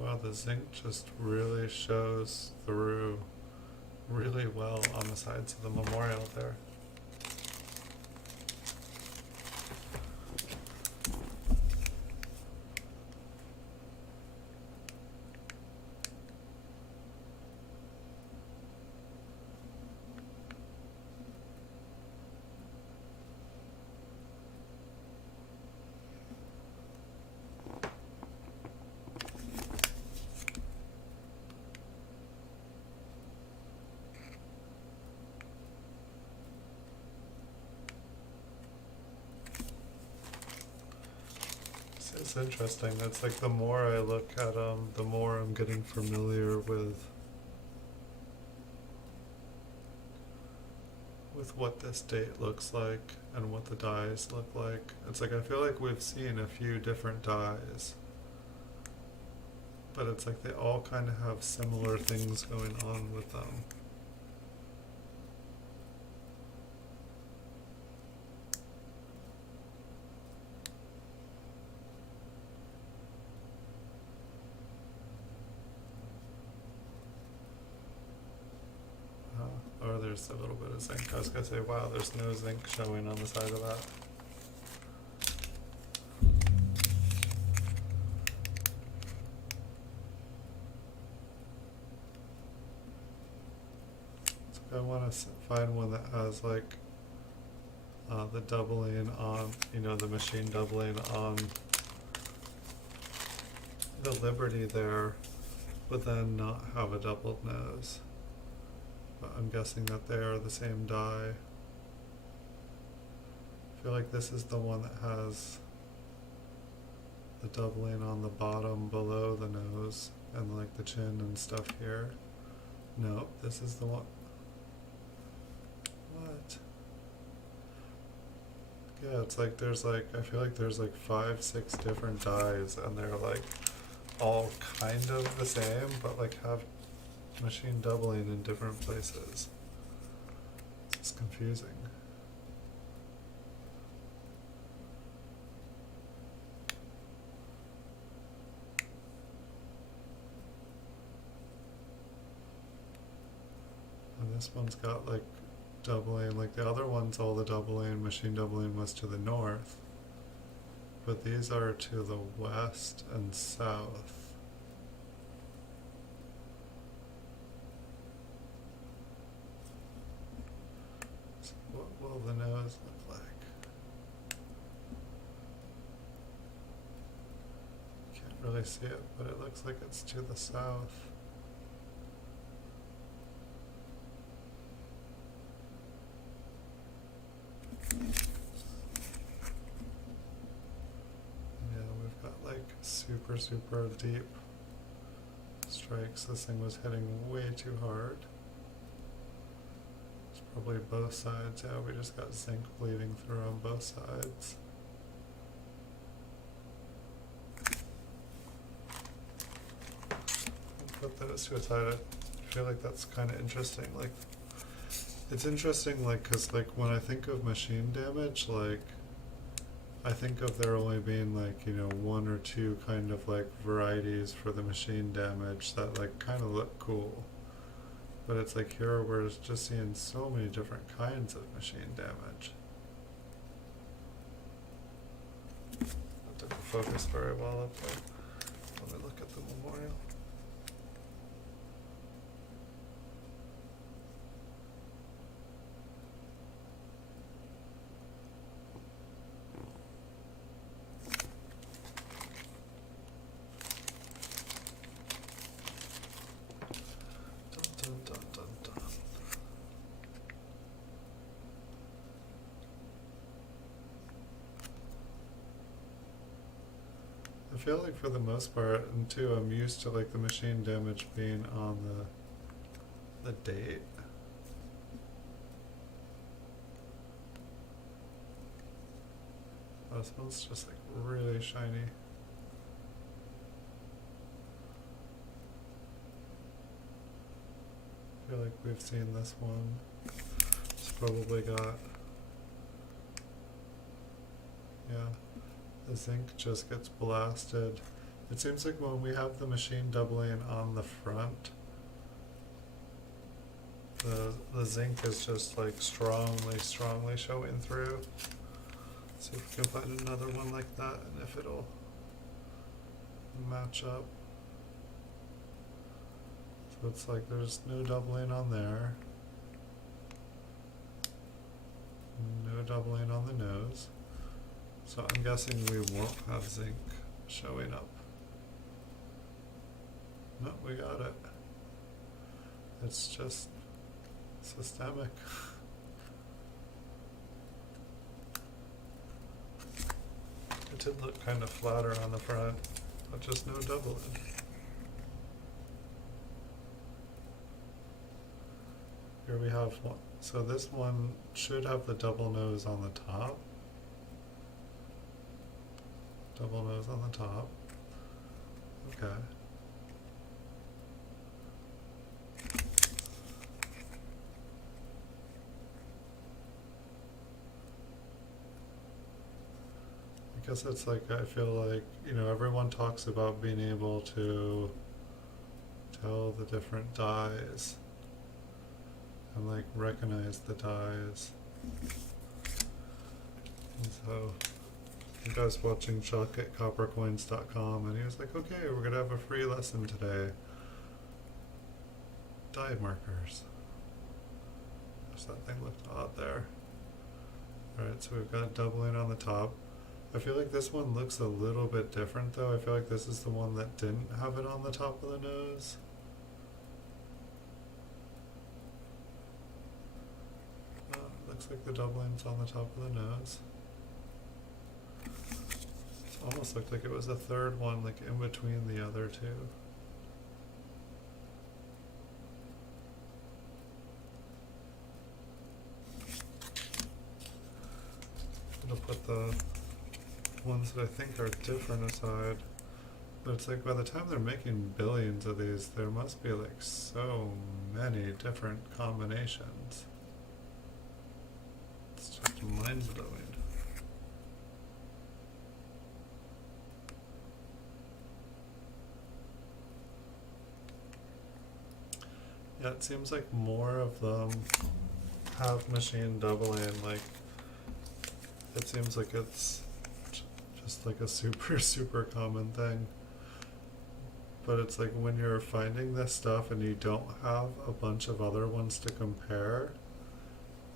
Wow, the zinc just really shows through really well on the sides of the memorial there. It's interesting. It's like the more I look at them, the more I'm getting familiar with what this date looks like and what the dyes look like. It's like I feel like we've seen a few different dyes, but it's like they all kind of have similar things going on with them. Or there's a little bit of zinc. I was going to say, wow, there's no zinc showing on the side of that. So I want to find one that has like the doubling on, the machine doubling on the Liberty there, but then not have a doubled nose. But I'm guessing that they are the same die. I feel like this is the one that has the doubling on the bottom below the nose and like the chin and stuff here. No, this is the one. What? Yeah, it's like there's like, I feel like there's like 5, 6 different dies and they're like all kind of the same, but like have machine doubling in different places. It's confusing. And this one's got like doubling, like the other one's all the doubling, machine doubling was to the north. But these are to the west and south. So what will the nose look like? Can't really see it, but it looks like it's to the south. Super deep strikes. This thing was hitting way too hard. It's probably both sides. Yeah, we just got zinc bleeding through on both sides. Put that at suicide. I feel like that's kind of interesting. Like, it's interesting, like, cause like when I think of machine damage, like, I think of there only being like, 1 or 2 kind of like varieties for the machine damage that like kind of look cool. But it's like here we're just seeing so many different kinds of machine damage. That didn't focus very well up there. Let me look at the memorial. I feel like for the most part, and too, I'm used to like the machine damage being on the date. Oh, this one's just like really shiny. I feel like we've seen this one. It's probably got, yeah. The zinc just gets blasted. It seems like when we have the machine doubling on the front, the zinc is just like strongly showing through. See if we can find another one like that and if it'll match up. So it's like there's no doubling on there. No doubling on the nose. So I'm guessing we won't have zinc showing up. No, we got it. It's just systemic. It did look kind of flatter on the front, but just no doubling. Here we have one. So this one should have the double nose on the top. Double nose on the top. Okay. I guess it's like, I feel like, everyone talks about being able to tell the different dyes and like recognize the dyes. And so I was watching Chuck at coppercoins.com and he was like, okay, we're going to have a free lesson today. Dye markers. gosh, that thing looked odd there. Alright, so we've got doubling on the top. I feel like this one looks a little bit different though. I feel like this is the one that didn't have it on the top of the nose. Looks like the doubling's on the top of the nose. It almost looked like it was a third one, like in between the other two. I'm gonna put the ones that I think are different aside. But it's like by the time they're making billions of these, there must be like so many different combinations. It's just mind-blowing. Yeah, it seems like more of them have machine doubling. Like, it seems like it's just like a super common thing. But it's like when you're finding this stuff and you don't have a bunch of other ones to compare,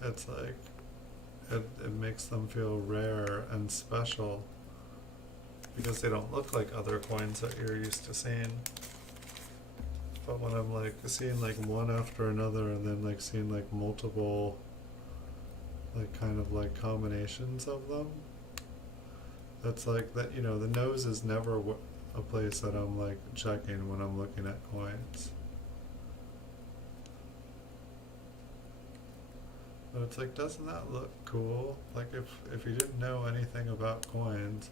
it's like it makes them feel rare and special because they don't look like other coins that you're used to seeing. But when I'm like seeing like one after another and then like seeing like multiple like kind of like combinations of them, it's like that, you know, the nose is never a place that I'm like checking when I'm looking at coins. But it's like, doesn't that look cool? Like if you didn't know anything about coins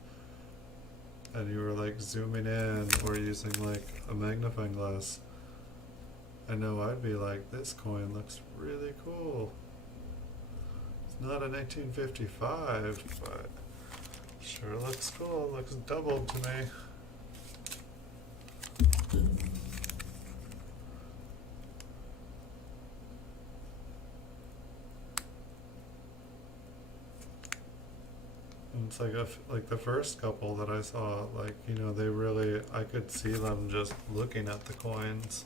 and you were like zooming in or using like a magnifying glass, I know I'd be like, this coin looks really cool. It's not a 1955, but sure looks cool. Looks doubled to me. And it's like like the first couple that I saw, like, you know, they really, I could see them just looking at the coins.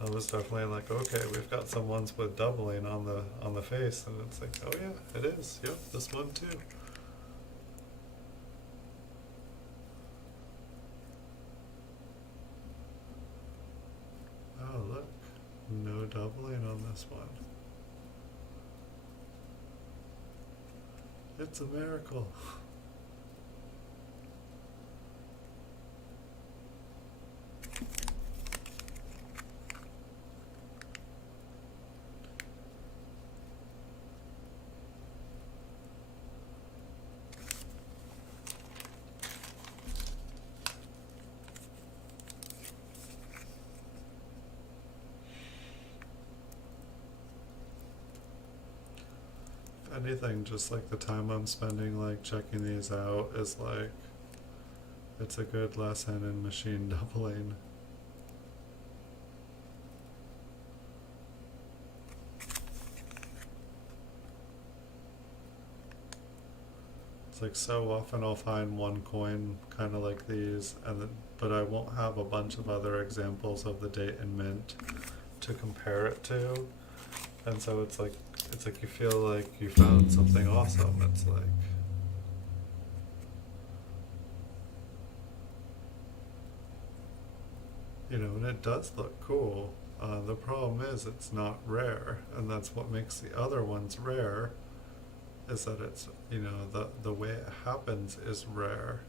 I was definitely like, okay, we've got some ones with doubling on the face, and it's like, oh yeah, it is. Yep, this one too. Oh look, no doubling on this one. It's a miracle. Anything, just like the time I'm spending like checking these out is like, it's a good lesson in machine doubling. It's like so often I'll find one coin kind of like these, and then, but I won't have a bunch of other examples of the date and mint to compare it to, and so it's like you feel like you found something awesome. It's like, you know, and it does look cool. The problem is it's not rare, and that's what makes the other ones rare, is that it's, you know, the way it happens is rare.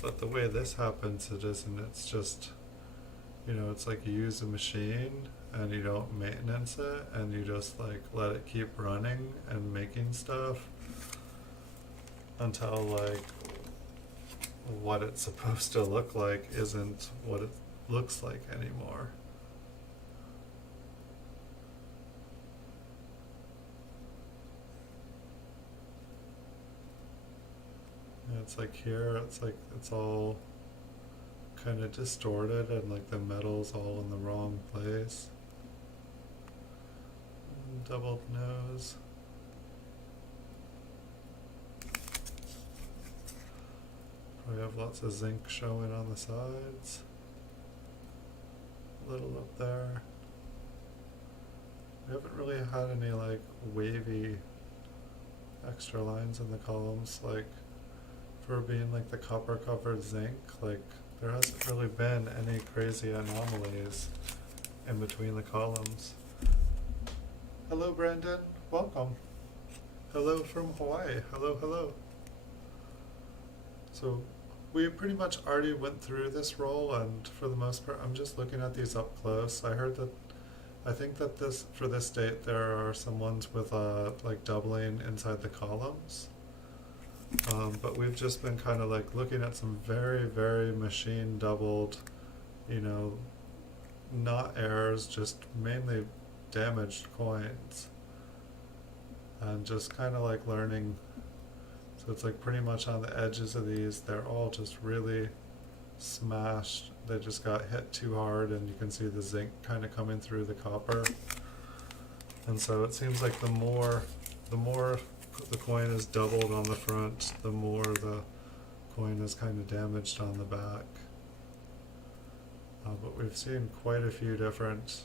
But the way this happens, it isn't. It's just, you know, it's like you use a machine and you don't maintenance it, and you just like let it keep running and making stuff until like what it's supposed to look like isn't what it looks like anymore. And it's like here, it's like it's all kind of distorted and like the metal's all in the wrong place. Doubled nose. Probably have lots of zinc showing on the sides. A little up there. We haven't really had any like wavy extra lines in the columns, like for being like the copper covered zinc, like there hasn't really been any crazy anomalies in between the columns. Hello Brandon, welcome. Hello from Hawaii, hello, hello. So we pretty much already went through this roll, and for the most part I'm just looking at these up close. I think that this, for this date, there are some ones with like doubling inside the columns. But we've just been kind of like looking at some very, very machine doubled, you know, not errors, just mainly damaged coins. And just kind of like learning. So it's like pretty much on the edges of these, they're all just really smashed. They just got hit too hard, and you can see the zinc kind of coming through the copper. And so it seems like the more the coin is doubled on the front, the more the coin is kind of damaged on the back. But we've seen quite a few different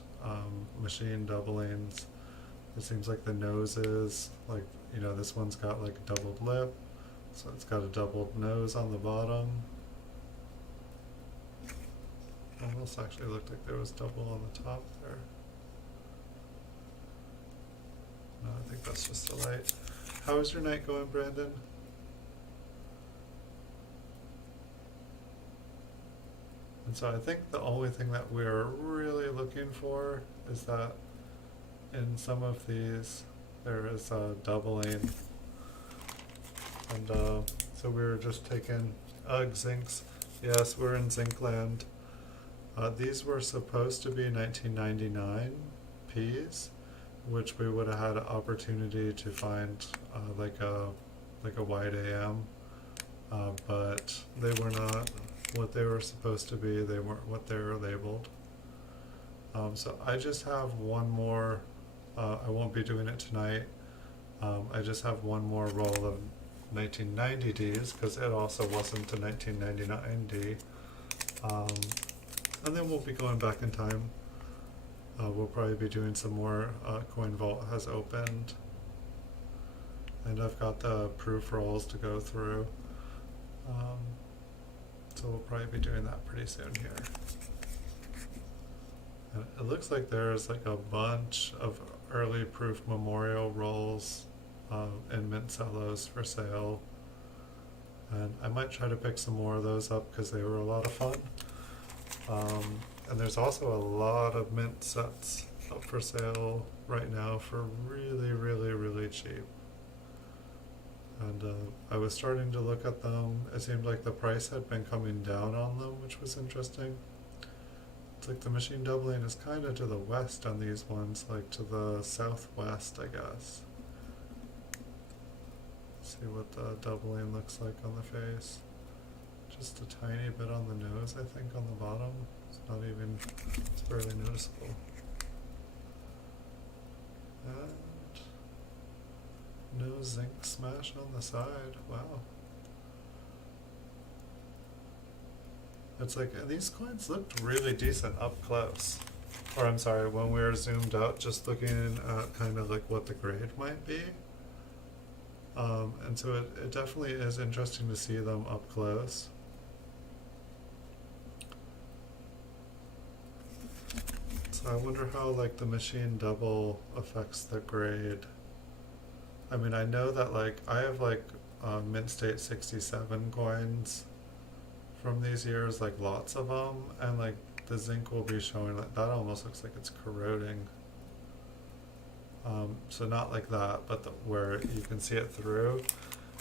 machine doublings. It seems like the noses, like, you know, this one's got like a doubled lip, so it's got a doubled nose on the bottom. Almost actually looked like there was double on the top there. No, I think that's just the light. How is your night going, Brandon? And so I think the only thing that we're really looking for is that in some of these there is a doubling. And so we were just taking zincs. Yes, we're in zinc land. These were supposed to be 1999 Ps, which we would have had an opportunity to find like a wide AM, but they were not what they were supposed to be. They weren't what they were labeled. So I just have one more. I won't be doing it tonight. I just have one more roll of 1990 Ds because it also wasn't a 1999 D. And then we'll be going back in time. We'll probably be doing some more. Coin Vault has opened. And I've got the proof rolls to go through. So we'll probably be doing that pretty soon here. And it looks like there's like a bunch of early proof memorial rolls in Mint Cellos for sale. And I might try to pick some more of those up because they were a lot of fun. And there's also a lot of mint sets up for sale right now for really, really, really cheap. And I was starting to look at them. It seemed like the price had been coming down on them, which was interesting. It's like the machine doubling is kind of to the west on these ones, like to the southwest, I guess. See what the doubling looks like on the face. Just a tiny bit on the nose, I think, on the bottom. It's not even, it's barely noticeable. And no zinc smash on the side. Wow. It's like, and these coins looked really decent up close. Or I'm sorry, when we were zoomed out, just looking at kind of like what the grade might be. And so it definitely is interesting to see them up close. So I wonder how like the machine double affects the grade. I mean, I know that like I have like Mint State 67 coins from these years, like lots of them, and like the zinc will be showing like that almost looks like it's corroding. So not like that, but where you can see it through.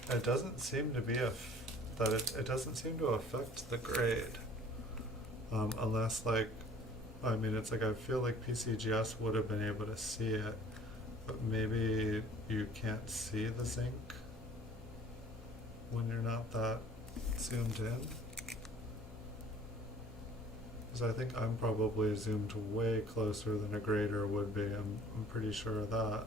It doesn't seem to be it doesn't seem to affect the grade, unless like, I mean, it's like I feel like PCGS would have been able to see it, but maybe you can't see the zinc when you're not that zoomed in. Because I think I'm probably zoomed way closer than a grader would be. I'm pretty sure of that.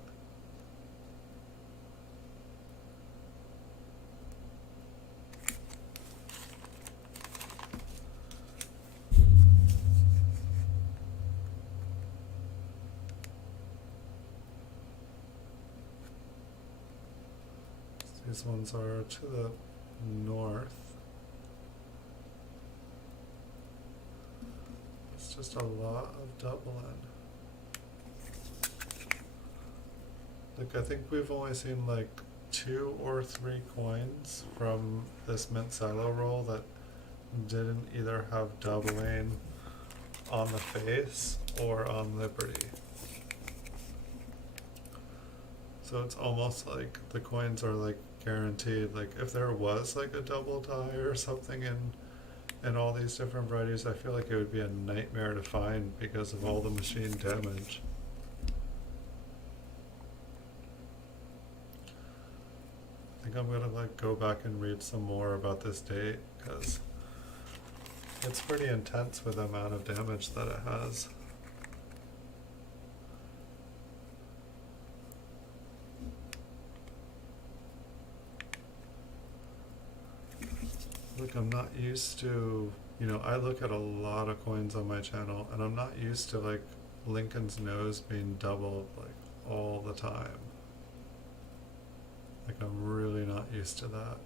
These ones are to the north. It's just a lot of doubling. Like, I think we've only seen like 2 or 3 coins from this Mint Cello roll that didn't either have doubling on the face or on Liberty. So it's almost like the coins are like guaranteed. Like, if there was like a double die or something in all these different varieties, I feel like it would be a nightmare to find because of all the machine damage. I think I'm gonna like go back and read some more about this date because it's pretty intense with the amount of damage that it has. Look, I'm not used to, I look at a lot of coins on my channel and I'm not used to like Lincoln's nose being doubled like all the time. Like, I'm really not used to that.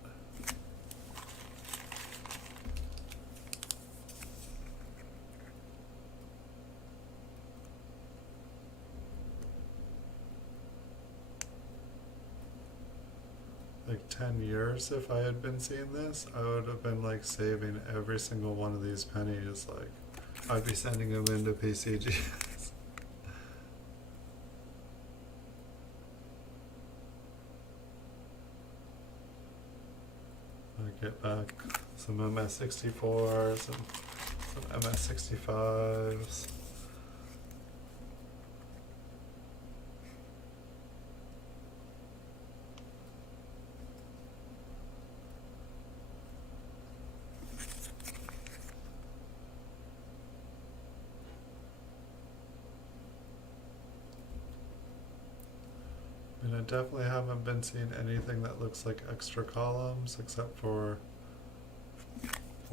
Like 10 years if I had been seeing this, I would have been like saving every single one of these pennies. Like, I'd be sending them into PCGS. I get back some MS64s and some MS65s. And I definitely haven't been seeing anything that looks like extra columns except for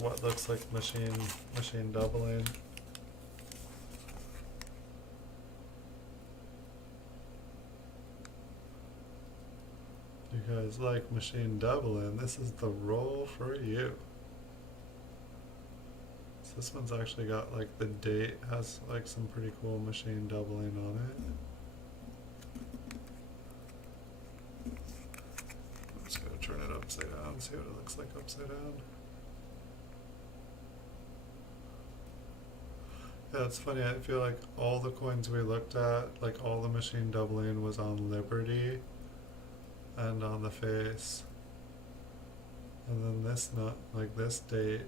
what looks like machine doubling. You guys like machine doubling, this is the roll for you. So this one's actually got like the date, has like some pretty cool machine doubling on it. I'm just gonna turn it upside down, see what it looks like upside down. Yeah, it's funny, I feel like all the coins we looked at, like all the machine doubling was on Liberty and on the face. And then this this date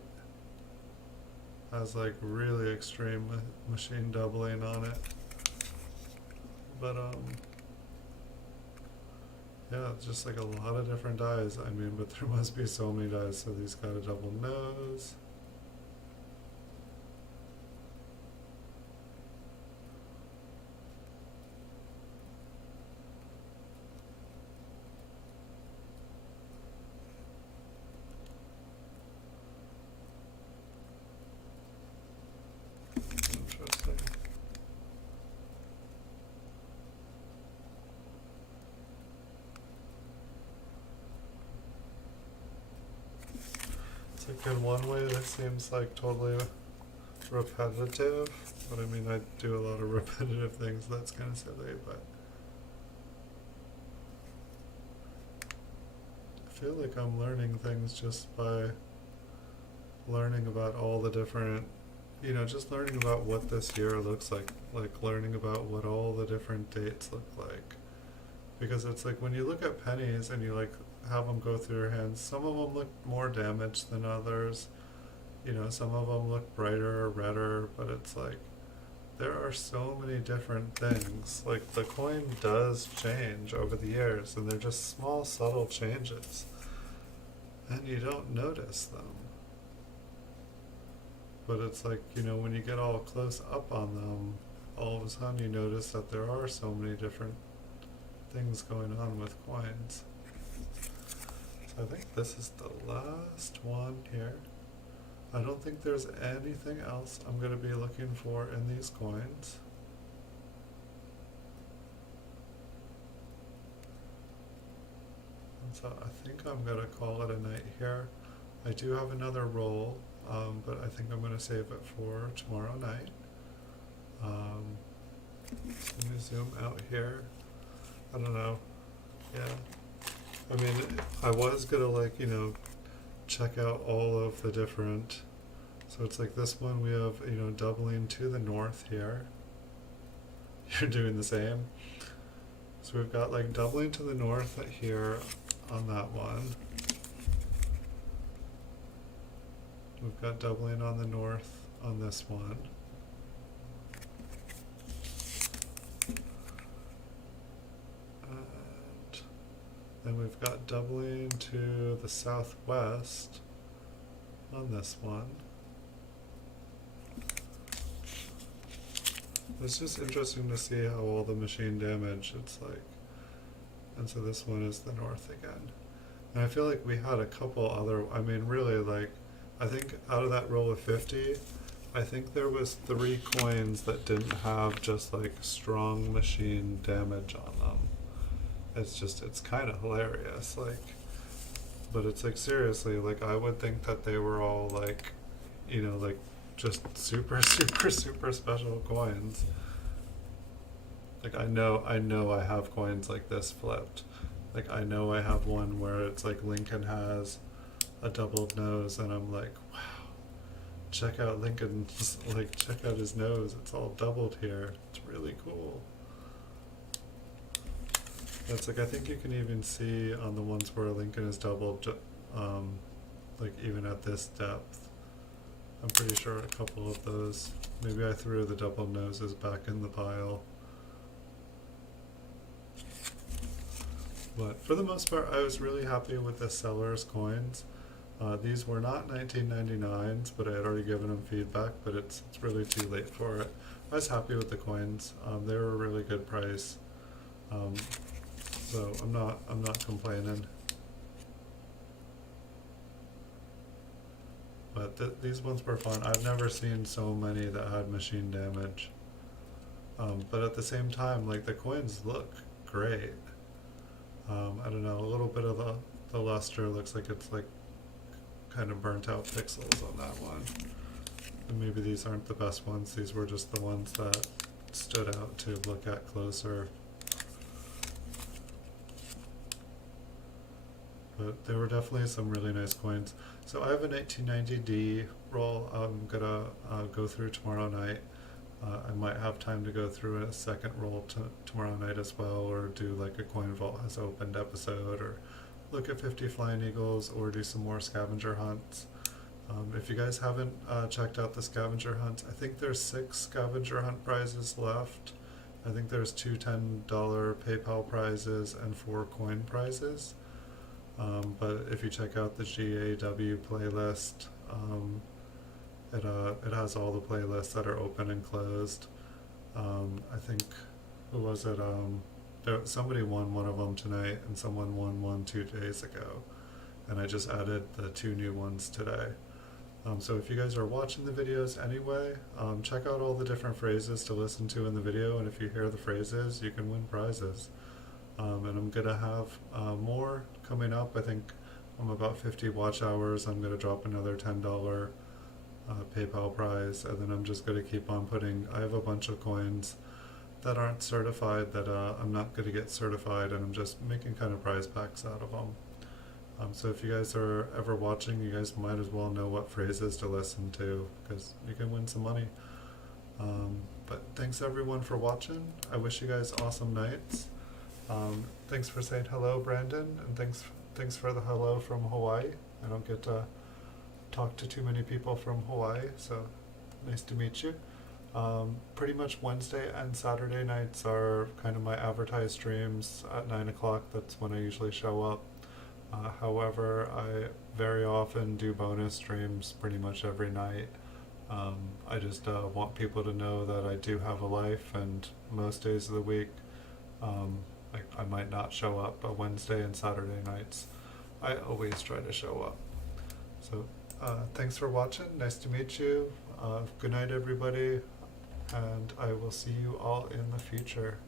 has like really extreme machine doubling on it. But yeah, it's just like a lot of different dies. I mean, but there must be so many dies. So these got a double nose. Interesting. It's like in one way this seems like totally repetitive, but I mean I do a lot of repetitive things, that's kind of silly, but I feel like I'm learning things just by learning about all the different, just learning about what this year looks like learning about what all the different dates look like. Because it's like when you look at pennies and you like have them go through your hands, some of them look more damaged than others. Some of them look brighter or redder, but it's like there are so many different things. Like the coin does change over the years, and they're just small, subtle changes, and you don't notice them. But it's like, when you get all close up on them, all of a sudden you notice that there are so many different things going on with coins. So I think this is the last one here. I don't think there's anything else I'm going to be looking for in these coins. So I think I'm gonna call it a night here. I do have another roll, but I think I'm gonna save it for tomorrow night. Let me zoom out here. I don't know. Yeah. I mean, I was gonna like, check out all of the different, so it's like this one we have, doubling to the north here. You're doing the same. So we've got like doubling to the north here on that one. We've got doubling on the north on this one. And then we've got doubling to the southwest on this one. It's just interesting to see how all the machine damage, it's like, and so this one is the north again. And I feel like we had a couple other, I mean really like, I think out of that roll of 50, I think there was 3 coins that didn't have just like strong machine damage on them. It's just, it's kind of hilarious, like, but it's like seriously, like I would think that they were all like, like just super special coins. Like I know I have coins like this flipped. Like I know I have one where it's like Lincoln has a doubled nose and I'm like, wow, check out Lincoln's, like check out his nose, it's all doubled here. It's really cool. It's like I think you can even see on the ones where Lincoln is doubled, like even at this depth. I'm pretty sure a couple of those, maybe I threw the double noses back in the pile. But for the most part, I was really happy with the seller's coins. These were not 1999s, but I had already given them feedback, but it's really too late for it. I was happy with the coins. They were a really good price. So I'm not complaining. But these ones were fun. I've never seen so many that had machine damage. But at the same time, like the coins look great. I don't know, a little bit of the luster looks like it's like kind of burnt out pixels on that one. And maybe these aren't the best ones, these were just the ones that stood out to look at closer. But there were definitely some really nice coins. So I have a 1990D roll I'm gonna go through tomorrow night. I might have time to go through a second roll tomorrow night as well, or do like a Coin Vault Has Opened episode, or look at 50 Flying Eagles, or do some more scavenger hunts. If you guys haven't checked out the scavenger hunts, I think there's 6 scavenger hunt prizes left. I think there's 2 $10 PayPal prizes and 4 coin prizes. But if you check out the GAW playlist, it has all the playlists that are open and closed. I think, who was it? Somebody won one of them tonight, and someone won one 2 days ago. And I just added the 2 new ones today. So if you guys are watching the videos anyway, check out all the different phrases to listen to in the video, and if you hear the phrases, you can win prizes. And I'm gonna have more coming up. I think I'm about 50 watch hours. I'm gonna drop another $10 PayPal prize, and then I'm just gonna keep on putting. I have a bunch of coins that aren't certified that I'm not gonna get certified, and I'm just making kind of prize packs out of them. So if you guys are ever watching, you guys might as well know what phrases to listen to, because you can win some money. But thanks everyone for watching. I wish you guys awesome nights. Thanks for saying hello, Brandon, and thanks for the hello from Hawaii. I don't get to talk to too many people from Hawaii, so nice to meet you. Pretty much Wednesday and Saturday nights are kind of my advertised streams at 9 o'clock. That's when I usually show up. However, I very often do bonus streams pretty much every night. I just want people to know that I do have a life, and most days of the week I might not show up, but Wednesday and Saturday nights I always try to show up. So thanks for watching, nice to meet you, good night everybody, and I will see you all in the future.